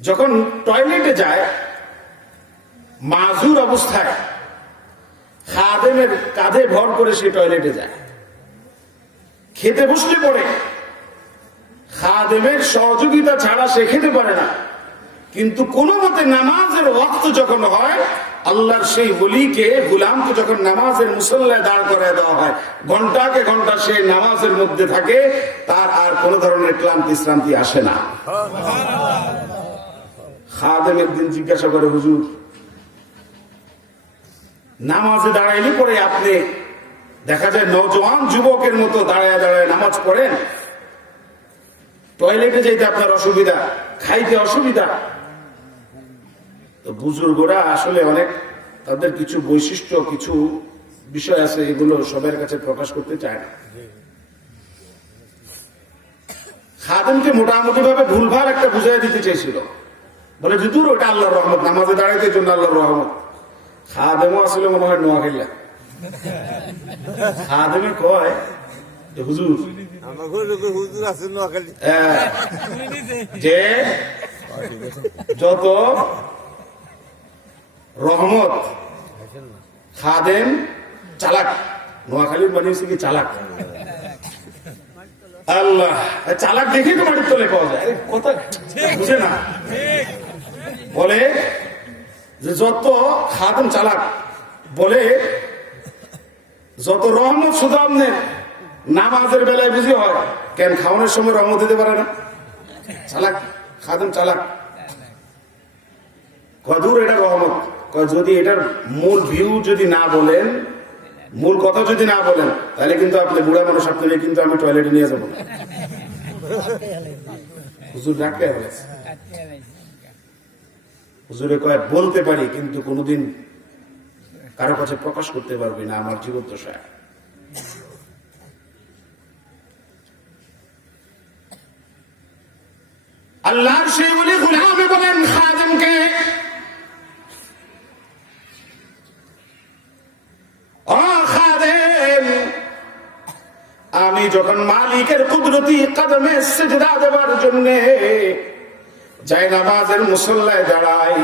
যখন টয়লেটে যায়, মাজুর অবস্থায় খাদেমের কাঁধে ভর করে সে টয়লেটে যায়। খেতে বসলে পরে খাদেমের সহযোগিতা ছাড়া সে খেতে পারে না, কিন্তু কোন মতে নামাজের ওয়াক্ত যখন হয়, আল্লাহর সেই ওলিকে গোলামকে যখন নামাজের মুসল্লায় দাঁড় করায় দেওয়া হয়, ঘন্টাকে ঘন্টা সে নামাজের মধ্যে থাকে, তার আর কোন ধরনের ক্লান্তি শ্রান্তি আসে না। খাদেম একদিন জিজ্ঞাসা করে, হুজুর নামাজে দাঁড়াইলে পরে আপনি দেখা যায় নওজোয়ান যুবকের মতো দাঁড়ায় দাঁড়ায় নামাজ পড়েন, টয়লেটে যাইতে আপনার অসুবিধা, খাইতে অসুবিধা। তো বুজুর্গরা আসলে অনেক তাদের কিছু বৈশিষ্ট্য, কিছু বিষয় আছে, এগুলো সবার কাছে প্রকাশ করতে চায় না। খাদেমকে মোটামুটি ভাবে ভুলভাল একটা বুঝাই দিতে চেয়েছিল, বলে হুজুর ওটা আল্লাহর রহমত, নামাজে দাঁড়াইতে জন্য আল্লাহর রহমত। খাদেমও আসলে মনে হয় নোয়াখাইলা। খাদেমে কয় হুজুর যে যত রহমত, খাদেম চালাক, নোয়াখালীর বানিয়েছে কি চালাক। আল্লাহ চালাক দেখেই তো মাটির তলে পাওয়া যায়, কথা বুঝে না। বলে যে যত খাদেম চালাক, বলে যত রহমত শুধু আপনি নামাজের বেলায় বুঝি হয়, কেন খাওয়ানোর সময় রহমত দিতে পারে না? চালাক, খাদেম চালাক। কদূর এটা রহমত, যদি এটার মূল ভিউ যদি না বলেন, মূল কথা যদি না বলেন, তাহলে কিন্তু আপনি বুড়া মানুষ, আপনাকে কিন্তু আমি টয়লেটে নিয়ে যাবো। হুজুর ডাকে হুজুরে কয় বলতে পারি, কিন্তু কোনোদিন কারো কাছে প্রকাশ করতে পারবি না আমার জীবদ্দশায়। আল্লাহর সেই বলি গোলামে বলেন খাদেমকে, ও খাদেম, আমি যখন মালিকের কুদরতি কদমে সিজদা দেওয়ার জন্য যাই নামাজের মুসল্লায় দাঁড়াই,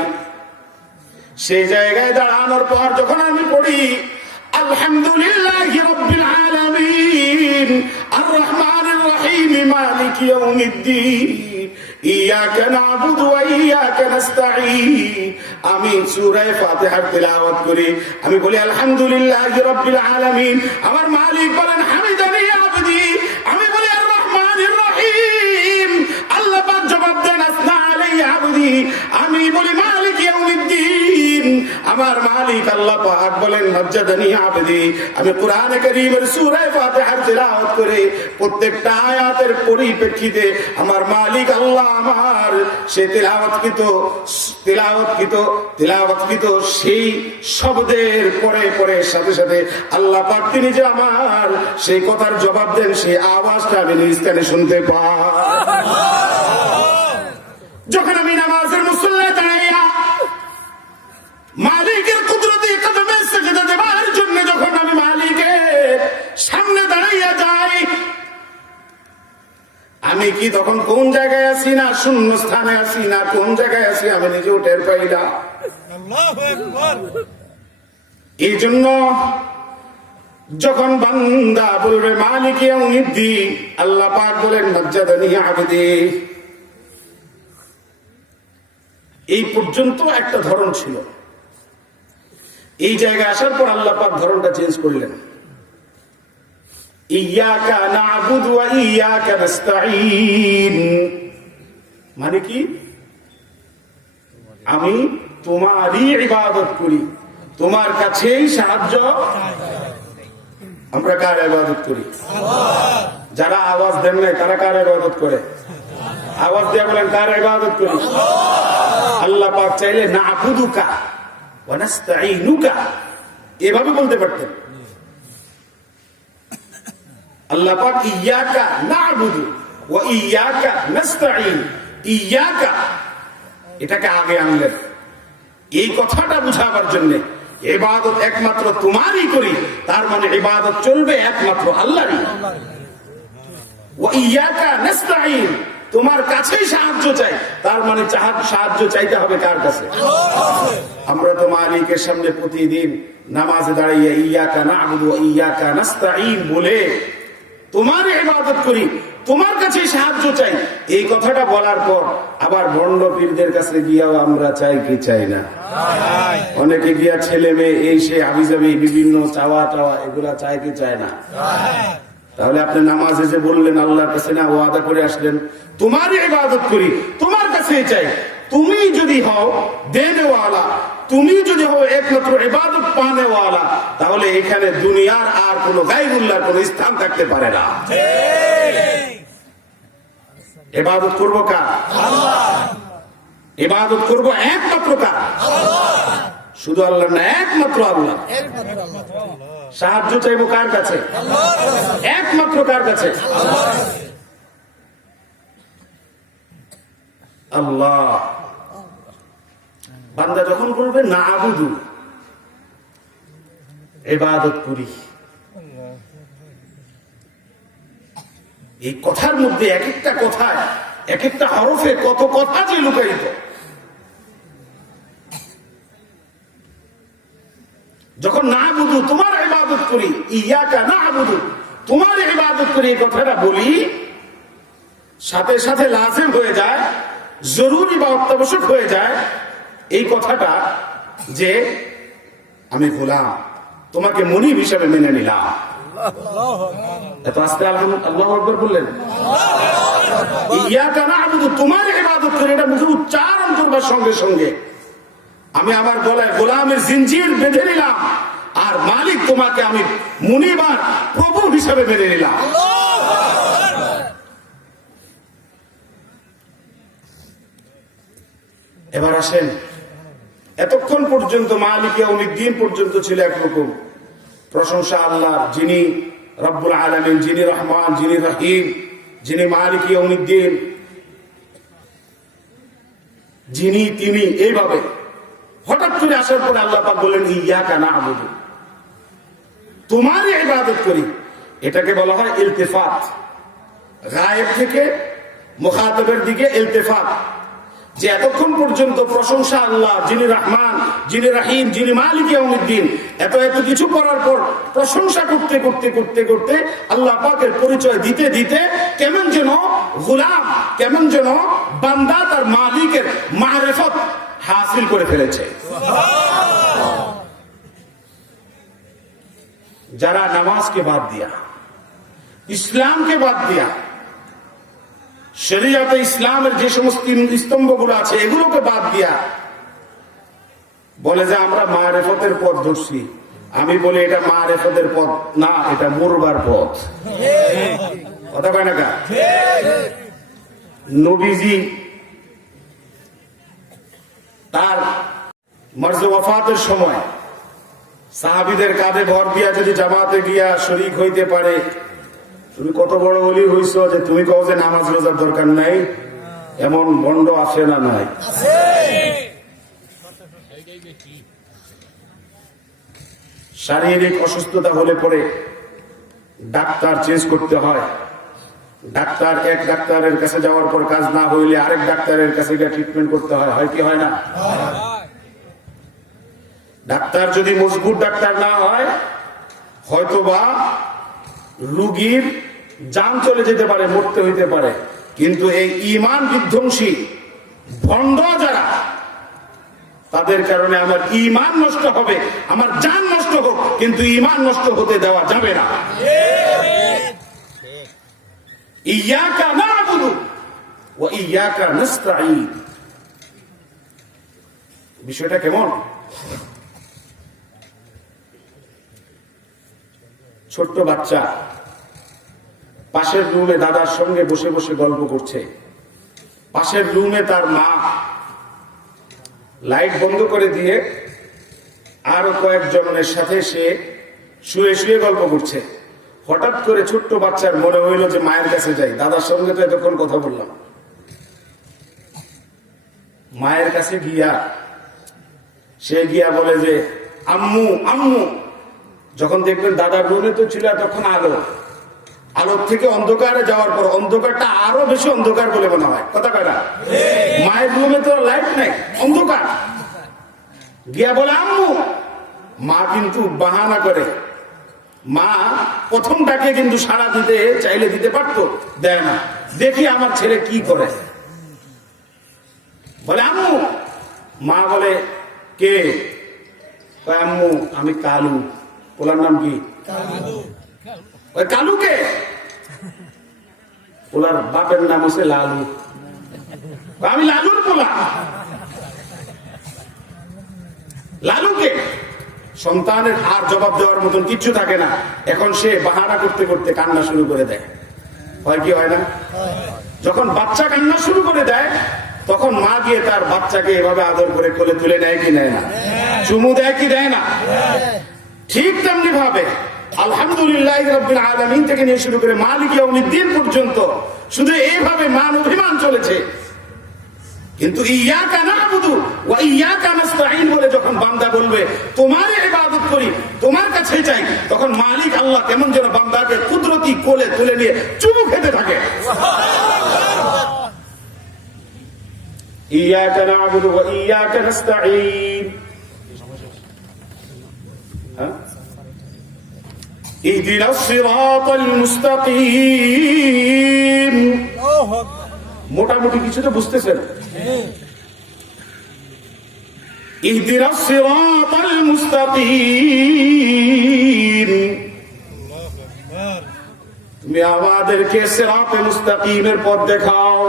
সেই জায়গায় দাঁড়ানোর পর যখন আমি পড়ি আলহামদুলিল্লাহি রাব্বিল আলামিন আর রহমানির রহিম মালিকি ইয়াউমিদ্দিন ইয়াকা না'বুদু ওয়া ইয়াকা নাস্তাঈন, আমি সূরা ফাতিহার তিলাওয়াত করি, আমি বলি আলহামদুলিল্লাহি রাব্বিল আলামিন, আমার মালিক বলেন হামিদানি আবদি, আমি বলি আর রহমানির রহিম, আল্লাহ পাক জবাব দেন আসনা আলাইহি আবদি, আমি বলি মালিক ইয়াউমিদ্দিন, আমার মালিক আল্লাহ পাক বলেন মাজ্জাদানি আবদি। আমি কোরআনে কারীমের সূরা ফাতিহার তিলাওয়াত করে প্রত্যেকটা আয়াতের পরিপ্রেক্ষিতে আমার মালিক আল্লাহ আমার সেই তিলাওয়াতকৃত সেই শব্দের পরে পরে সাথে সাথে আল্লাহ পাক তিনি যে আমার সেই কথার জবাব দেন, সেই আওয়াজটা আমি নিজ কানে শুনতে পাই। যখন আমি নামাজের মুসল্লায় দাঁড়াইয়া মালিকের কুদরতি কদমে সিজদা দেওয়ার জন্য যখন আমি মালিকের সামনে দাঁড়াইয়া যাই, আমি কি তখন কোন জায়গায় আছি না শূন্য স্থানে আছি না কোন জায়গায় আছি আমি নিজেও টের পাই না। এই জন্য যখন বান্দা বলবে মালিক ইয়াউমিদ্দিন, আল্লাহ পাক বলেন মাজ্জাদানি আবদি, এই পর্যন্ত একটা ধরন ছিল। এই জায়গায় আসার পর আল্লাহ পাক ধরনটা চেঞ্জ করলেন, ইয়াকা না'বুদু ওয়া ইয়াকা নাস্তাঈন, মানে কি আমি তোমারই ইবাদত করি, তোমার কাছেই সাহায্য। আমরা কার ইবাদত করি? যারা আওয়াজ দেন নাই তারা কার ইবাদত করে? আওয়াজ দিয়ে বলেন কার ইবাদত করি? আল্লাহ পাক চাইলে না'বুদুকা ওয়া নাস্তাঈনুকা এভাবে বলতে পারতেন। আল্লাহ পাক ইয়াকা না'বুদু ওয়া ইয়াকা নাস্তাঈন, ইয়াকা এটাকে আগে আনলেন এই কথাটা বুঝাবার জন্য। ইবাদত একমাত্র তোমারই করি, তার মানে ইবাদত চলবে একমাত্র আল্লাহরই। ওয়া ইয়াকা নাস্তাঈন, তোমার কাছেই সাহায্য চাই, তার মানে সাহায্য চাইতে হবে কার কাছে? আমরা তো মালিকের সামনে প্রতিদিন নামাজে দাঁড়িয়ে ইয়াকা না'বুদু ওয়া ইয়াকা নাস্তাঈন বলে তোমার ইবাদত করি, তোমার কাছে সাহায্য চাই, এই কথাটা বলার পর আবার ভণ্ড পীরদের কাছে গিয়াও আমরা চাই কি চাই না? অনেকে গিয়া ছেলে মেয়ে এই সে হাবিজাবি বিভিন্ন চাওয়া টাওয়া এগুলা চাই কি চায় না? তাহলে আপনি নামাজে যে বললেন আল্লাহর কাছে না ওয়াদা করে আসলেন তোমার ইবাদত করি, তোমার কাছেই চাই, তুমি যদি হও দেনেওয়ালা, তুমি যদি হও একমাত্র ইবাদত পানেওয়ালা, তাহলে এখানে দুনিয়ার আর কোনো গায়রুল্লাহর কোনো স্থান থাকতে পারে না। ইবাদত করবো কার? ইবাদত করবো একমাত্র কার? শুধু আল্লাহ না, একমাত্র আল্লাহ। সাহায্য চাইবো কার কাছে? একমাত্র কার কাছে? আল্লাহ। বান্দা যখন বলবে না'বুদু ইবাদত করি, এই কথার মধ্যে এক একটা কথায় এক একটা হরফে কত কথা যে লুকায়িত। যখন না'বুদু তোমার ইবাদত করি, ইয়াকা না'বুদু তোমার ইবাদত করি এই কথাটা বলি, সাথে সাথে লাজিম হয়ে যায়, জরুরি বা অত্যাবশ্যক হয়ে যায় এই কথাটা যে আমি গোলাম, তোমাকে মুনিব হিসাবে মেনে নিলাম। এত আস্তে আল্লাহু আকবার বললেন। ইয়াকা না'বুদু তোমার ইবাদত করি, এটা মুখে উচ্চারণ করবার সঙ্গে সঙ্গে আমি আমার গলায় গোলামের জিনজির বেঁধে নিলাম, আর মালিক তোমাকে আমি মুনিব আর প্রভু হিসাবে মেনে নিলাম। এবার আসেন, এতক্ষণ পর্যন্ত মালিক ইয়াউমিদ্দিন পর্যন্ত ছিল একরকম প্রশংসা আল্লাহর, যিনি রব্বুল আলামিন, যিনি রহমান, যিনি রহিম, যিনি মালিক ইয়াউমিদ্দিন, যিনি তিনি, এইভাবে হঠাৎ করে আসার পরে আল্লাহ পাক বলেন ইয়াকা না'বুদু তোমারই ইবাদত করি। এটাকে বলা হয় ইলতিফাত, গায়েব থেকে মুখাতাবের দিকে ইলতিফাত, যে এতক্ষণ পর্যন্ত প্রশংসা আল্লাহ, যিনি রহমান, যিনি রহিম, যিনি মালিক ইয়াউমিদ্দিন, এত এত কিছু করার পর প্রশংসা করতে করতে করতে করতে আল্লাহ পাকের পরিচয় দিতে দিতে কেমন যেন গোলাম, কেমন যেন বান্দা তার মালিকের মারিফত হাসিল করে ফেলেছে। যারা নামাজকে বাদ দিয়া, ইসলামকে বাদ দিয়া, শরীয়তে ইসলামের যে সমস্ত স্তম্ভগুলো আছে এগুলোকে বাদ দিয়া বলে যে আমরা মারিফতের পথ ধরছি, আমি বলি এটা মারিফতের পথ না, এটা মরবার পথ। কথা কয় না কা? নবীজি তার মর্জে ওয়াফাতের সময় সাহাবীদের কাঁধে ভর দিয়া যদি জামাতে গিয়া শরীক হইতে পারে, তুমি কত বড় ওলি হইছ যে তুমি কও যে নামাজ রোজার দরকার নাই, এমন বন্ড আছে না নাই? শারীরিক অসুস্থতা হলে পরে ডাক্তার চেঞ্জ করতে হয়, ডাক্তার এক ডাক্তারের কাছে যাওয়ার পর কাজ না হইলে আরেক ডাক্তারের কাছে গিয়ে ট্রিটমেন্ট করতে হয়, হয় কি হয় না? ডাক্তার যদি মজবুত ডাক্তার না হয়, হয়তোবা রোগীর জান চলে যেতে পারে, মরতে হইতে পারে, কিন্তু এই ঈমান বিধ্বংসী ভণ্ড যারা, তাদের কারণে আমার ঈমান নষ্ট হবে, আমার জান নষ্ট হোক, কিন্তু ঈমান নষ্ট হতে দেওয়া যাবে না। ইয়াকা না'বুদু ওয়া ইয়াকা নাস্তাঈন, বিষয়টা কেমন? ছোট্ট বাচ্চা পাশের রুমে দাদার সঙ্গে বসে বসে গল্প করছে, পাশের রুমে তার মা লাইট বন্ধ করে দিয়ে আরো কয়েকজনের সাথে সে শুয়ে শুয়ে গল্প করছে। হঠাৎ করে ছোট্ট বাচ্চার মনে হইল যে মায়ের কাছে যাই, দাদার সঙ্গে তো এতক্ষণ কথা বললাম। মায়ের কাছে গিয়া সে গিয়া বলে যে আম্মু আম্মু। যখন দেখবেন দাদার রুমে তো ছিল এতক্ষণ আলো, আলোর থেকে অন্ধকারে যাওয়ার পর অন্ধকারটা আরো বেশি অন্ধকার বলে মনে হয়, কথা কয় না? মায়ের রুমে তো লাইট নাই, অন্ধকার। গিয়া বলে আম্মু। মা কিন্তু বাহানা করে, মা প্রথম ডাকে কিন্তু সাড়া দিতে চাইলে দিতে পারতো, দেয় না। দেখি আমার ছেলে কি করে, বলে আম্মু। মা বলে কে? আম্মু আমি কালু। ওলার নাম কি? কালু কে? ওলার বাপের নাম হচ্ছে লালু। আমি লালুর পোলা। লালুকে? সন্তানের আর জবাব দেওয়ার মতন কিচ্ছু থাকে না। এখন সে বাহানা করতে করতে কান্না শুরু করে দেয়। হয় কি হয় না? যখন বাচ্চা কান্না শুরু করে দেয় তখন মা গিয়ে তার বাচ্চাকে এভাবে আদর করে কোলে তুলে নেয় কি নেয় না? চুমু দেয় কি দেয় না? ঠিক তেমনি ভাবে আলহামদুলিল্লাহ রাব্বিল আলামিন থেকে নিয়ে শুরু করে মালিক ইয়াউমিদ্দিন পর্যন্ত শুধু এইভাবে মান অভিমান চলেছে। কিন্তু ইয়াকা না'বুদু ওয়া ইয়াকা নাস্তাঈন বলে যখন বান্দা বলবে তোমার ইবাদত করি, তোমার কাছেই চাই, তখন মালিক আল্লাহ কেমন যেন বান্দাকে কুদরতি কোলে তুলে নিয়ে চুমু খেতে থাকে। ইয়াকা না'বুদু ওয়া ইয়াকা নাস্তাঈন। ইহদিনাস সিরাতাল মুস্তাকিম। মোটামুটি কিছু তো বুঝতেছেন? ইহদিনাস সিরাতাল মুস্তাকিম। তুমি আমাদেরকে সিরাতে মুস্তাকিমের পথ দেখাও।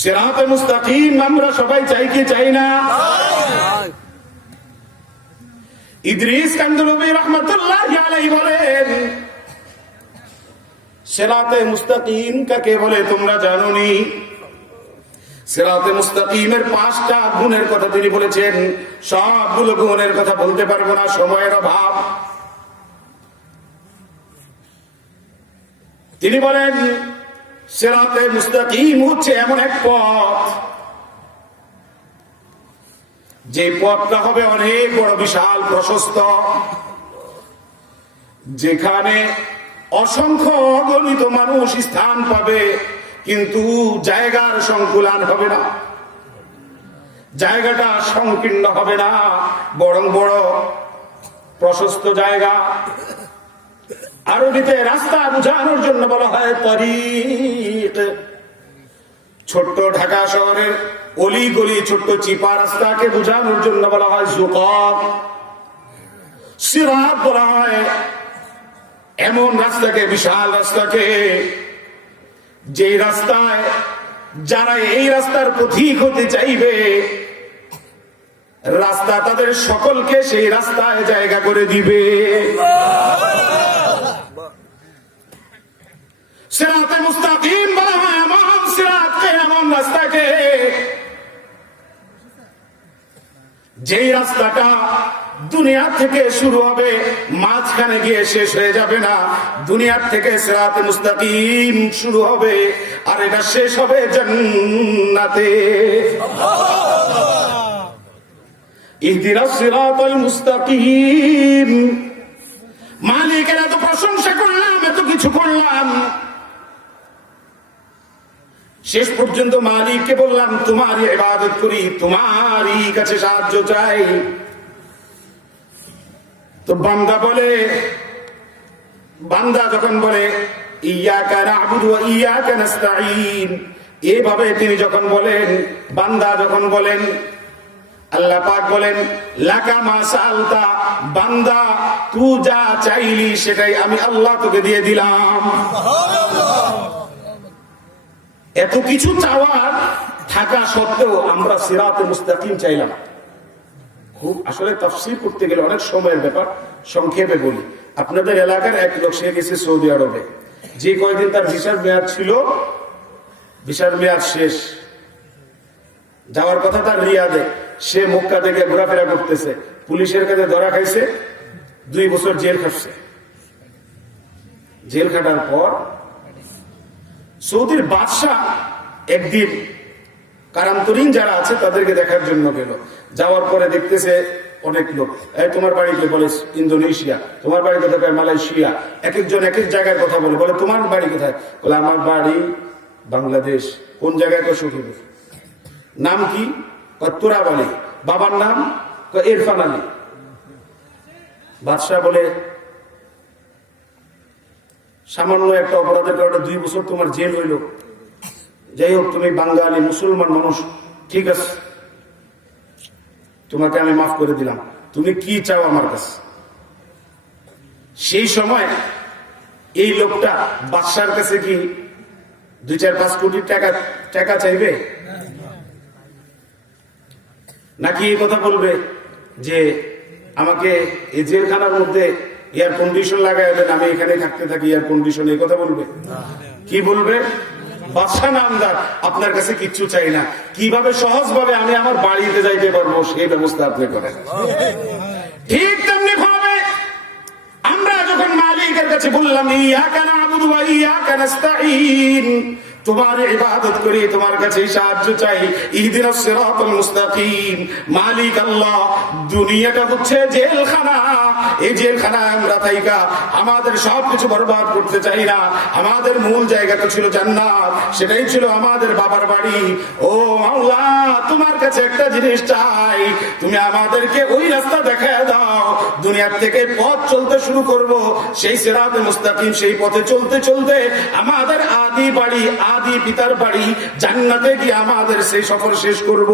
সিরাতে মুস্তাকিম আমরা সবাই চাই কি চাই না? ইদ্রিস কান্দলবী রাহমাতুল্লাহি আলাইহি বলেন সিরাতে মুস্তাকিম কাকে বলে তোমরা জানোনি? সিরাতে মুস্তাকিমের 5টা গুণের কথা তিনি বলেছেন। সবগুলো গুণের কথা বলতে পারবো না, সময়ের অভাব। তিনি বলেন সিরাতে মুস্তাকিম হচ্ছে এমন এক পথ, যে পথটা হবে অনেক বড় বিশাল প্রশস্ত, যেখানে অসংখ্য অগণিত মানুষ স্থান পাবে, কিন্তু জায়গার সংকুলান হবে না, জায়গাটা সংকীর্ণ হবে না, বরং বড় প্রশস্ত জায়গা। আরবিতে রাস্তা বোঝানোর জন্য বলা হয় তরিক। ছোট্ট ঢাকা শহরের অলি গলি ছোট্ট চিপা রাস্তাকে বোঝানোর জন্য বলা হয় যুকত। সিরাত বলা হয় এমন রাস্তাকে, বিশাল রাস্তাকে, যে রাস্তায় যারা এই রাস্তার পথিক হতে চাইবে, রাস্তা তাদের সকলকে সেই রাস্তায় জায়গা করে দিবে। সিরাতে মুস্তাকিম বলা হয় এমন সিরাতকে, এমন রাস্তাকে, যেই রাস্তাটা দুনিয়া থেকে শুরু হবে, মাঝখানে গিয়ে শেষ হয়ে যাবে না। দুনিয়ার থেকে সিরাতে মুস্তাকিম শুরু হবে আর এটা শেষ হবে জান্নাতে। ইহদিনাস সিরাতাল মুস্তাকিম। মালিকের এত প্রশংসা করলাম, এত কিছু করলাম, শেষ পর্যন্ত মালিককে বললাম তোমারই ইবাদত করি, তোমারই কাছে সাহায্য চাই। তো বান্দা যখন বলে ইয়াকা না'বুদু ওয়া ইয়াকা নাস্তাঈন, এইভাবে তিনি যখন বলেন, বান্দা যখন বলেন, আল্লাহ পাক বলেন লাকা মা সাআলতা, বান্দা তুই যা চাইলি সেটাই আমি আল্লাহ তোকে দিয়ে দিলাম। এত কিছু চাওয়ার থাকা সত্ত্বেও আমরা সিরাতে মুস্তাকিম চাইলাম। খুব আসলে তাফসীর করতে গেলে অনেক সময়ের ব্যাপার, সংক্ষেপে বলি। আপনাদের এলাকার এক লোক, সে গেছে সৌদি আরবে। যে কয়দিন তার ভিসার মেয়াদ ছিল, ভিসার মেয়াদ শেষ, যাওয়ার কথা তার রিয়াদে, সে মক্কা থেকে ঘোরাফেরা করতেছে, পুলিশের কাছে ধরা খাইছে, 2 বছর জেল খাটছে। জেল খাটার পর সৌদির বাদশাহ একদিন কারান্তরীণ যারা আছে তাদেরকে দেখার জন্য গেল। যাওয়ার পরে দেখতেছে অনেক লোক, এই তোমার বাড়ি কে? বলে ইন্দোনেশিয়া। তোমার বাড়ি কোথায়? মালয়েশিয়া। এক একজন এক এক জায়গায় কথা বলে। বলে তোমার বাড়ি কোথায়? বলে আমার বাড়ি বাংলাদেশ। কোন জায়গায়? সখীপুর। নাম কি? তুরাব আলী। বাবার নাম? ইরফান আলী। বাদশাহ বলে সামান্য একটা অপরাধের কারণে 2 বছর তোমার জেল হইল, যাই হোক তুমি বাঙালি মুসলমান মানুষ, ঠিক আছে, তোমাকে আমি মাফ করে দিলাম, তুমি কি চাও আমার কাছে? সেই সময় এই লোকটা বাদশার কাছে কি 2-4-5 কোটি টাকা চাইবে? নাকি এই কথা বলবে যে আমাকে এই জেলখানার মধ্যে এয়ার কন্ডিশন লাগাই দেন, আমি এখানে থাকতে থাকি এয়ার কন্ডিশন, এই কথা বলবে? কি বলবে? বাদশা নামদার, আপনার কাছে কিচ্ছু চাই না, কিভাবে সহজভাবে আমি আমার বাড়িতে যাইতে পারবো সেই ব্যবস্থা আপনি করেন। ঠিক তেমনি ভাবে আমরা যখন মালিকের কাছে বললাম ইয়াকা না'বুদু ওয়া ইয়াকা নাস্তাঈন, তোমার ইবাদত করি, তোমার কাছে সাহায্য চাই, ইহদিনাস সিরাতাল মুস্তাকিম, মালিক আল্লাহ, দুনিয়াটা হচ্ছে জেলখানা, এই জেলখানায় আমরা থাইকা আমাদের সবকিছু বরবাদ করতে চাই না। আমাদের মূল জায়গা তো ছিল জান্নাত, সেটাই ছিল আমাদের বাবার বাড়ি। ও মাওলা, তোমার কাছে একটা জিনিস চাই, তুমি আমাদেরকে ওই রাস্তা দেখায় দাও, দুনিয়ার থেকে পথ চলতে শুরু করব, সেই সিরাতে মুস্তাকিম, সেই পথে চলতে চলতে আমাদের আদি বাড়ি, আদি পিতার বাড়ি জান্নাতে গিয়ে আমাদের সেই সফর শেষ করব।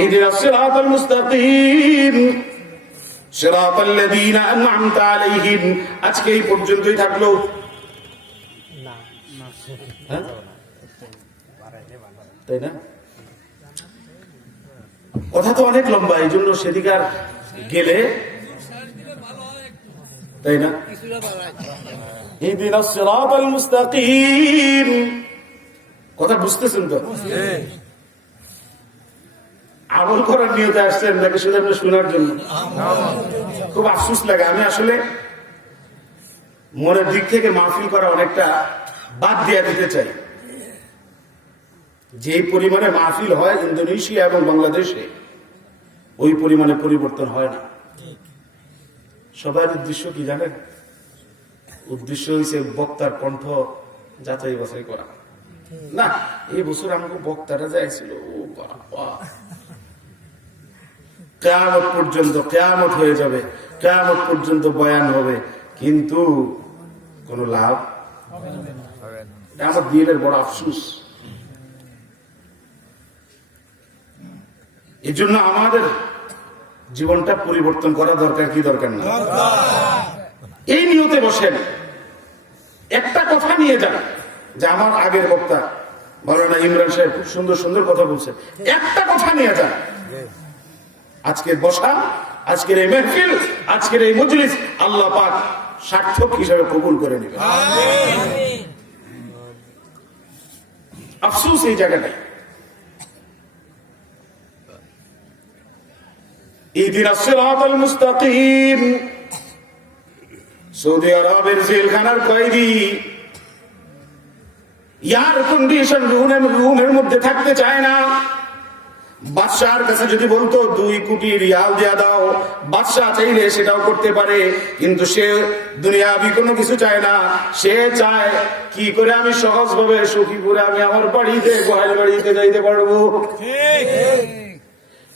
ইহদিনাস সিরাতাল মুস্তাকিম সিরাতাল্লাযীনা আন'আমতা আলাইহিম। আজকে এই পর্যন্তই থাকলো। তাই না? কথা তো অনেক লম্বা, এই জন্য সেদিকার গেলে, তাই না? ইহদিনাস সিরাতাল মুস্তাকিম, কথা বুঝতেছেন তো? আমল করার নিয়তে আসছেন নাকি শুধু আপনি শোনার জন্য? খুব আফসোস লাগে, আমি আসলে মনের দিক থেকে মাহফিল করা অনেকটা বাদ দিয়ে দিতে চাই। যে পরিমাণে মাহফিল হয় ইন্দোনেশিয়া এবং বাংলাদেশে, ওই পরিমাণে পরিবর্তন হয় না। সবার উদ্দেশ্য কি জানেন? উদ্দেশ্য হয়েছে বক্তার কণ্ঠ যাচাই বাছাই করা। না, এই বছর আমাকে বক্তারা যাইছিল, ও বাবা, কিয়ামত পর্যন্ত, কিয়ামত হয়ে যাবে, কিয়ামত পর্যন্ত বয়ান হবে, কিন্তু কোন লাভ হবে না। আমার দিনের বড় আফসোস। এই জন্য আমাদের জীবনটা পরিবর্তন করা দরকার, কি দরকার না? এই নিয়তে বসেন, একটা কথা নিয়ে যান, যে আমার আগের বক্তা মাওলানা ইমরান সাহেব খুব সুন্দর সুন্দর কথা বলছেন, একটা কথা নিয়ে যান। আজকের বসা, আজকের এই মাহফিল, আজকের এই মজলিস আল্লাহ পাক সার্থক হিসাবে কবুল করে নেবেন। আফসোস এই জায়গাটাই। ইহদিনাস সিরাতাল মুস্তাকিম, সৌদি আরবের জেলখানার কয়েদি এয়ার কন্ডিশন রুমের মধ্যে থাকতে চায় না। বাদশার কাছে যদি বলতো 2 কোটি রিয়াল দেয়া দাও, বাদশাহ চাইলে সেটাও করতে পারে, কিন্তু সে দুনিয়াবি কোনো কিছু চায় না। সে চায় কি করে আমি সহজভাবে সখীপুরে আমি আমার বাড়িতে, গোহাল বাড়িতে যাইতে পারবো।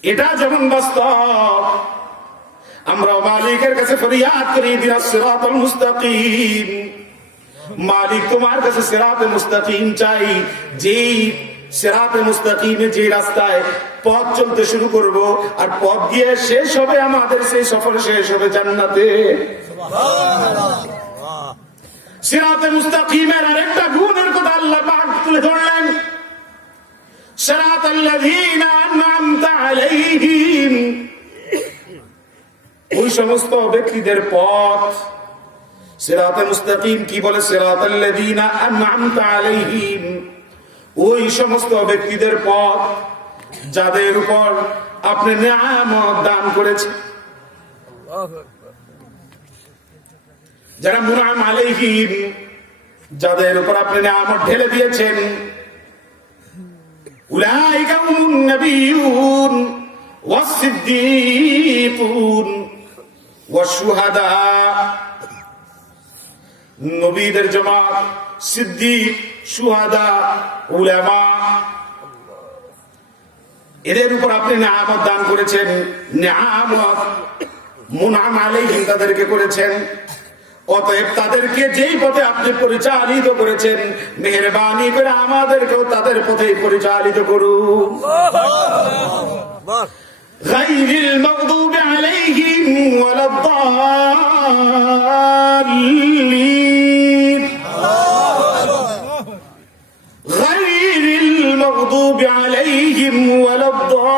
এটা যেমন বাস্তব, আমরা মালিকের কাছে ফরিয়াদ করি, ইহদিনাস সিরাতাল মুস্তাকিম, মালিক তোমার কাছে সিরাতে মুস্তাকিম চাই, যেই সিরাতে মুস্তাকিমে যে রাস্তায় পথ চলতে শুরু করব, আর পথ গিয়ে শেষ হবে আমাদের সেই সফর, শেষ হবে জান্নাতে। সিরাতে মুস্তাকিমের আরেকটা গুণের কথা আল্লাহ পাক তুলে ধরলেন। সিরাত সিরাতাল্লাযীনা আন'আমতা আলাইহিম, ওই সমস্ত ব্যক্তিদের পথ। সিরাতে মুস্তাকিম কি বলে? সিরাতাল্লাযীনা আন'আমতা আলাইহিম, ওই সমস্ত ব্যক্তিদের পথ যাদের উপর আপনি নিয়ামত দান করেছেন, যারা মুনআম আলাইহিম, যাদের উপর আপনি নিয়ামত ঢেলে দিয়েছেন। উলাইকা হুমুন নাবিয়্যুন ওয়াস-সিদ্দীকুন ওয়াশ-শুহাদা, নবীদের জামাত, সিদ্দীক, শুহাদা, উলামা, এদের উপর আপনি নিয়ামত দান করেছেন। নিয়ামত মুনআম আলাইহিম তাদেরকে করেছেন। অতএব তাদেরকে যেই পথে আপনি পরিচালিত করেছেন, মেহেরবানি করে আমাদেরকেও তাদের পথে পরিচালিত করুন। গায়রিল মাগদুবি আলাইহিম ওয়ালাদ-দাল্লিন, গায়রিল মাগদুবি আলাইহিম ওয়ালাদ-দাল্লিন,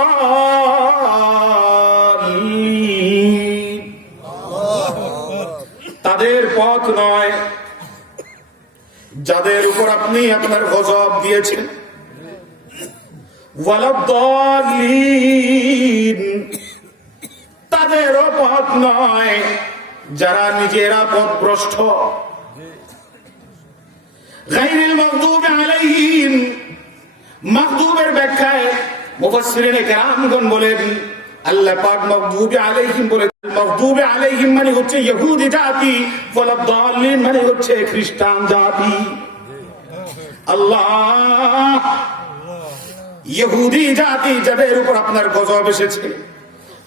তাদের পথ নয় যাদের উপর আপনি আপনার গজব দিয়েছেন। ওয়ালাদ-দাল্লিন, তাদেরও পথ নয় যারা নিজেরা পথভ্রষ্ট। গায়রিল মাগদুবি আলাইহিম, মাগদুবের ব্যাখ্যায় মুফাসসিরিনে কেরামগণ বলেন, আল্লাহ পাক মাগদুবি আলাইহিম বলে, মাগদুবি আলাইহিম মানে হচ্ছে ইহুদি জাতি, ওয়ালাদ-দাল্লিন মানে হচ্ছে খ্রিস্টান জাতি। আল্লাহ, ইহুদি জাতি যাদের উপর আপনার গজব এসেছে,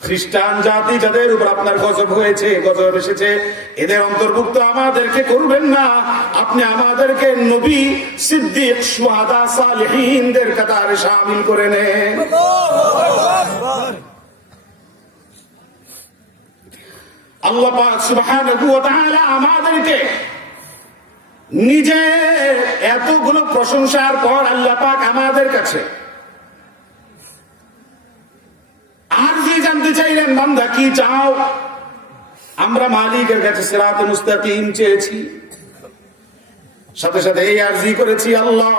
খ্রিস্টান জাতি যাদের উপর আপনার গজব হয়েছে, গজব এসেছে, এদের অন্তর্ভুক্ত আমাদেরকে করবেন না। আপনি আমাদেরকে নবী, সিদ্দিক, শুহাদা, সালিহিনদের কাতারে শামিল করে নেন। আল্লাহ পাক সুবহানাহু ওয়া তাআলা আমাদেরকে নিজে এতগুলো প্রশংসার পর আল্লাহ পাক আমাদের কাছে আর যে জানতে চাইলেন, বান্দা কি চাও? আমরা মালিকের কাছে সিরাতে মুস্তাকিম চেয়েছি, সাথে সাথে এই আরজি করেছি, আল্লাহ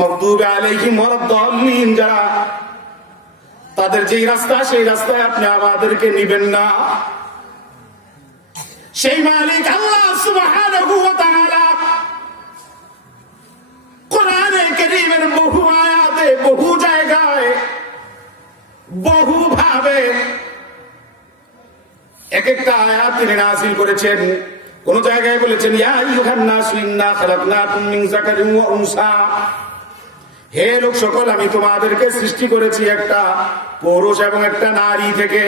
মাগদুবি আলাইহিম ওয়ালাদ-দাল্লিন যারা, তাদের যেই রাস্তা, সেই রাস্তায় আপনি আমাদেরকে নিবেন না। সেই মালিক আল্লাহ সুবহানাহু ওয়া তাআলা কোরআনে কারীমের বহু আয়াতে, বহু জায়গায়, বহু ভাবে এক একটা আয়াত তিনি নাযিল করেছেন। কোন জায়গায় বলেছেন, ইয়া আইয়ুহান নাসু ইন্না খালাকনাকুম মিন যাকারিন ওয়া উনসা, হে লোক সকল, আমি তোমাদেরকে সৃষ্টি করেছি একটা পুরুষ এবং একটা নারী থেকে।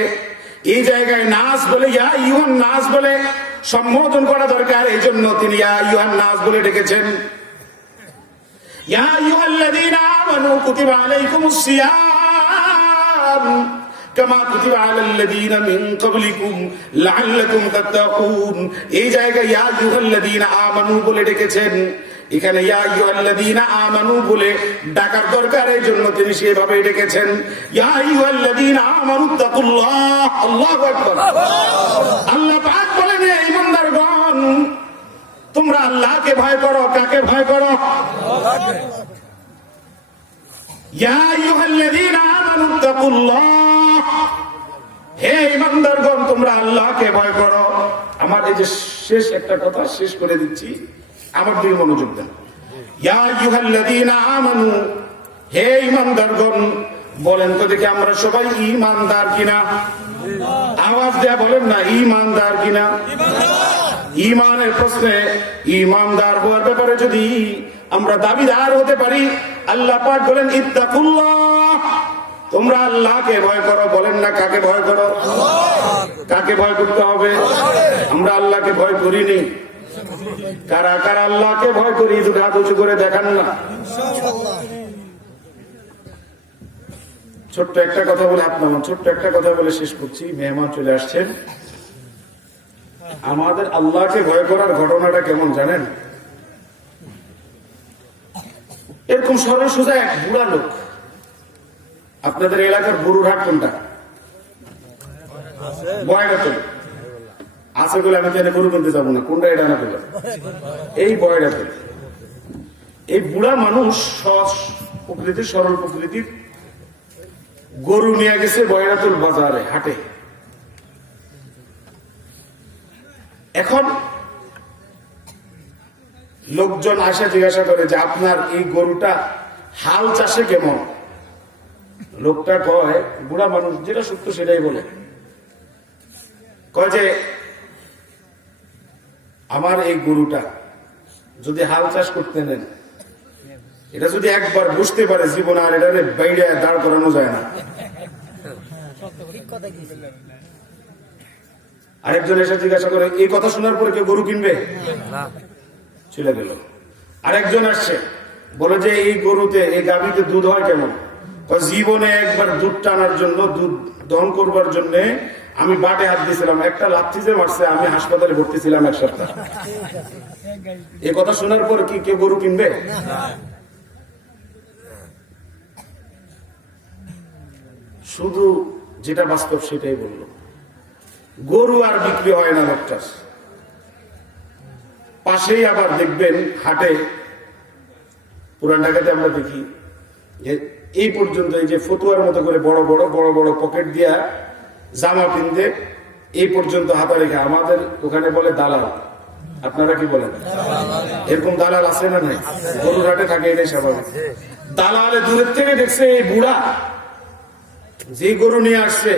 এই জায়গায় নাস বলে, ইয়া আইয়ুহান নাস বলে সম্বোধন করা দরকার, এই জন্য তিনি ইয়া আইয়ুহান নাস বলে ডেকেছেন। ইয়া আইয়ুহাল্লাযীনা আমানু কুতিবা আলাইকুমুস সিয়াম কামা কুতিবা আলাল্লাযীনা মিন ক্বাবলিকুম লাআল্লাকুম তাত্তাকুন। এই জায়গায় ইয়া আইয়ুহাল্লাযীনা আমানু বলে ডেকেছেন, এখানে ইয়া আইয়ুহাল্লাযীনা আমানু বলে ডাকার দরকার, এই জন্য তিনি সেভাবে ডেকেছেন। ইয়া আইয়ুহাল্লাযীনা আমানুত্তাকুল্লাহ, আল্লাহু আকবার। আল্লাহ পাক বলেন, হে ঈমানদারগণ, তোমরা আল্লাহকে ভয় করো। কাকে ভয় করো? আল্লাহকে। ইয়া আইয়ুহাল্লাযীনা আমানুত্তাকুল্লাহ, হে ঈমানদারগণ, তোমরা আল্লাহকে ভয় করো। আমার এই যে শেষ একটা কথা শেষ করে দিচ্ছি, আমার দিকে মনোযোগ দেন। ইয়া আইয়ুহাল্লাযীনা আমানু, হে ঈমানদারগণ, বলেন তো দেখি আমরা সবাই ঈমানদার কিনা? আওয়াজ দেয়া বলেন না, ঈমানদার কিনা? ঈমানের প্রশ্নে ঈমানদার হওয়ার ব্যাপারে যদি আমরা দাবিদার হতে পারি, আল্লাহ পাক বলেন ইত্তাকুল্লাহ, তোমরা আল্লাহকে ভয় করো। বলেন না, কাকে ভয় করো? কাকে ভয় করতে হবে? আমরা আল্লাহকে ভয় করিনি। কারা কারা আল্লাহকে ভয় করি? দুটো হাত উঁচু করে দেখান না। ছোট্ট একটা কথা বলে আপনার ছোট্ট একটা কথা বলে শেষ করছি। মেহমান চলে আসছেন। আমাদের আল্লাহকে ভয় করার ঘটনাটা কেমন জানেন? এরকম সরল সোজা এক বুড়া লোক, আপনাদের এলাকার গরুর হাট কোনটা? বয়ডাতল আছে বলে আমি তাহলে গরু কিনতে যাবো না। কোনটা এটা না বলে এই বয়ডাতল। এই বুড়া মানুষ সৎ প্রকৃতির, সরল প্রকৃতির গরু নিয়ে গেছে বয়ডাতল বাজারে, হাটে। এখন লোকজন আসা জিজ্ঞাসা করে যে আপনার এই গরুটা হাল চাষে কেমন? লোকটা কয়, বুড়া মানুষ যেটা সত্য সেটাই বলে, কয় যে আমার এই গরুটা যদি হাল চাষ করতে নেন, এটা যদি একবার বুঝতে পারে জীবন আর এটা বাইরে দাঁড় করানো যায় না। আরেকজন এসে জিজ্ঞাসা করে, এই কথা শোনার পরে কেউ গরু কিনবে? চলে গেল। আরেকজন আসছে, বলে যে এই গরুতে, এই গাভীতে দুধ হয় কেমন? জীবনে একবার দুধ টানার জন্য, দুধ দহন করবার জন্য আমি বাটে হাত দিয়েছিলাম, একটা লাথি যে মারছে, আমি হাসপাতালে ভর্তি ছিলাম 1 সপ্তাহ। এই কথা শোনার পর কি কেউ গরু কিনবে? শুধু যেটা বাস্তব সেটাই বলল। গরু আর বিক্রি হয় না লোকটার। পাশেই আবার দেখবেন হাটে, পুরান ঢাকাতে আমরা দেখি যে এই পর্যন্ত এই যে ফতুয়ার মতো করে বড় বড় বড় বড় পকেট দিয়া জামা পিনতে এই পর্যন্ত হাতা রেখে, আমাদের ওখানে বলে দালাল, আপনারা কি বলেন? এরকম দালাল আছে না নাই? গরুর হাটে থাকে, এটাই স্বাভাবিক। দালালে দূরের থেকে দেখছে এই বুড়া যে গরু নিয়ে আসছে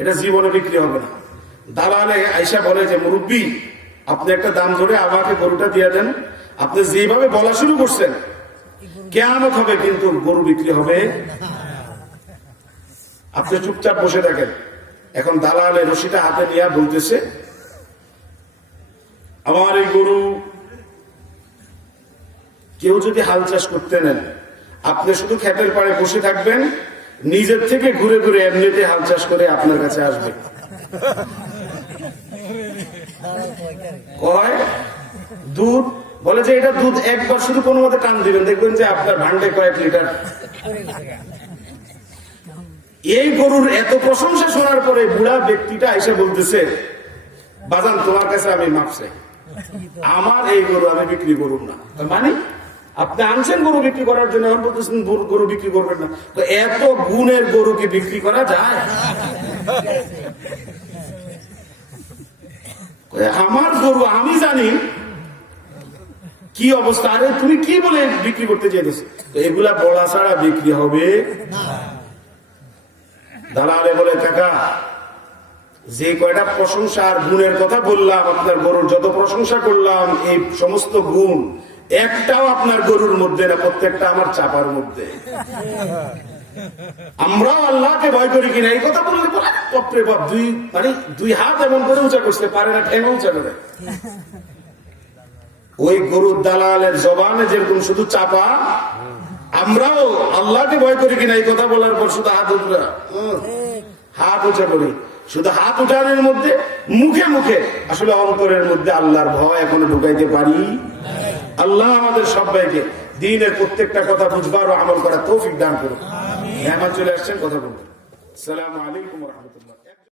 এটা জীবনে বিক্রি হবে না। দালালে আইসা বলে যে মুরব্বী, আপনি একটা দাম ধরে আমাকে গরুটা দিয়ে দেন, আপনি যেভাবে বলা শুরু করছেন কিয়ামত হবে, কিন্তু গরু বিক্রি হবে। আপনি চুপচাপ বসে থাকেন। এখন দালালে রশিটা হাতে নিয়ে বলতেছে, আমার এই গরু কেউ যদি হাল চাষ করতে নেন, আপনি শুধু ক্ষেতের পাড়ে বসে থাকবেন, নিজের থেকে ঘুরে ঘুরে এমনিতে হাল চাষ করে আপনার কাছে আসবে। কয় দুধ, বলে যে এটা দুধ একবার শুধু কোনো মতে টান দিবেন, দেখবেন যে আপনার ভান্ডে কয়েক লিটার। এই গরুর এত প্রশংসা শোনার পরে বুড়া ব্যক্তিটা এসে বলতেছে, বাজান তোমার কাছে আমি মাপ চাই, আমার এই গরু আমি বিক্রি করুন না। মানে আপনি আনছেন গরু বিক্রি করার জন্য, এখন বলতেছেন গরু বিক্রি করবেন না। এত গুণের গরুকে বিক্রি করা যায়? আমার গরু আমি জানি কি অবস্থা। আরে তুমি কি বলে বিক্রি করতে চাইতেছ? এগুলা বলা ছাড়া বিক্রি হবে না। দালালে বলে, কাকা যে কয়টা প্রশংসা আর গুণের কথা বললাম, আপনার গরুর যত প্রশংসা করলাম, এই সমস্ত গুণ একটাও আপনার গরুর মধ্যে না, প্রত্যেকটা আমার চাপার মধ্যে। আমরাও আল্লাহকে ভয় করি কিনা এই কথা বললে বাপরে বাপ, দুই হাত এমন করে উঁচা করতে পারে না, ঠেঙ উঁচা করে। ওই গরুর দালালের জবানে যেরকম শুধু চাপা, আমরাও আল্লাহকে ভয় করি কিনা এই কথা বলার পর শুধু হাত উঁচা করি। শুধু হাত উঠানোর মধ্যে, মুখে মুখে আসলে অন্তরের মধ্যে আল্লাহর ভয় এখনো ঢুকাইতে পারি। আল্লাহ আমাদের সবাইকে দ্বীনের প্রত্যেকটা কথা বুঝবার ও আমল করার তৌফিক দান করুন। মেহমান চলে আসছেন, কথা বলবেন। আসসালামু আলাইকুম ওয়া রাহমাতুল্লাহ।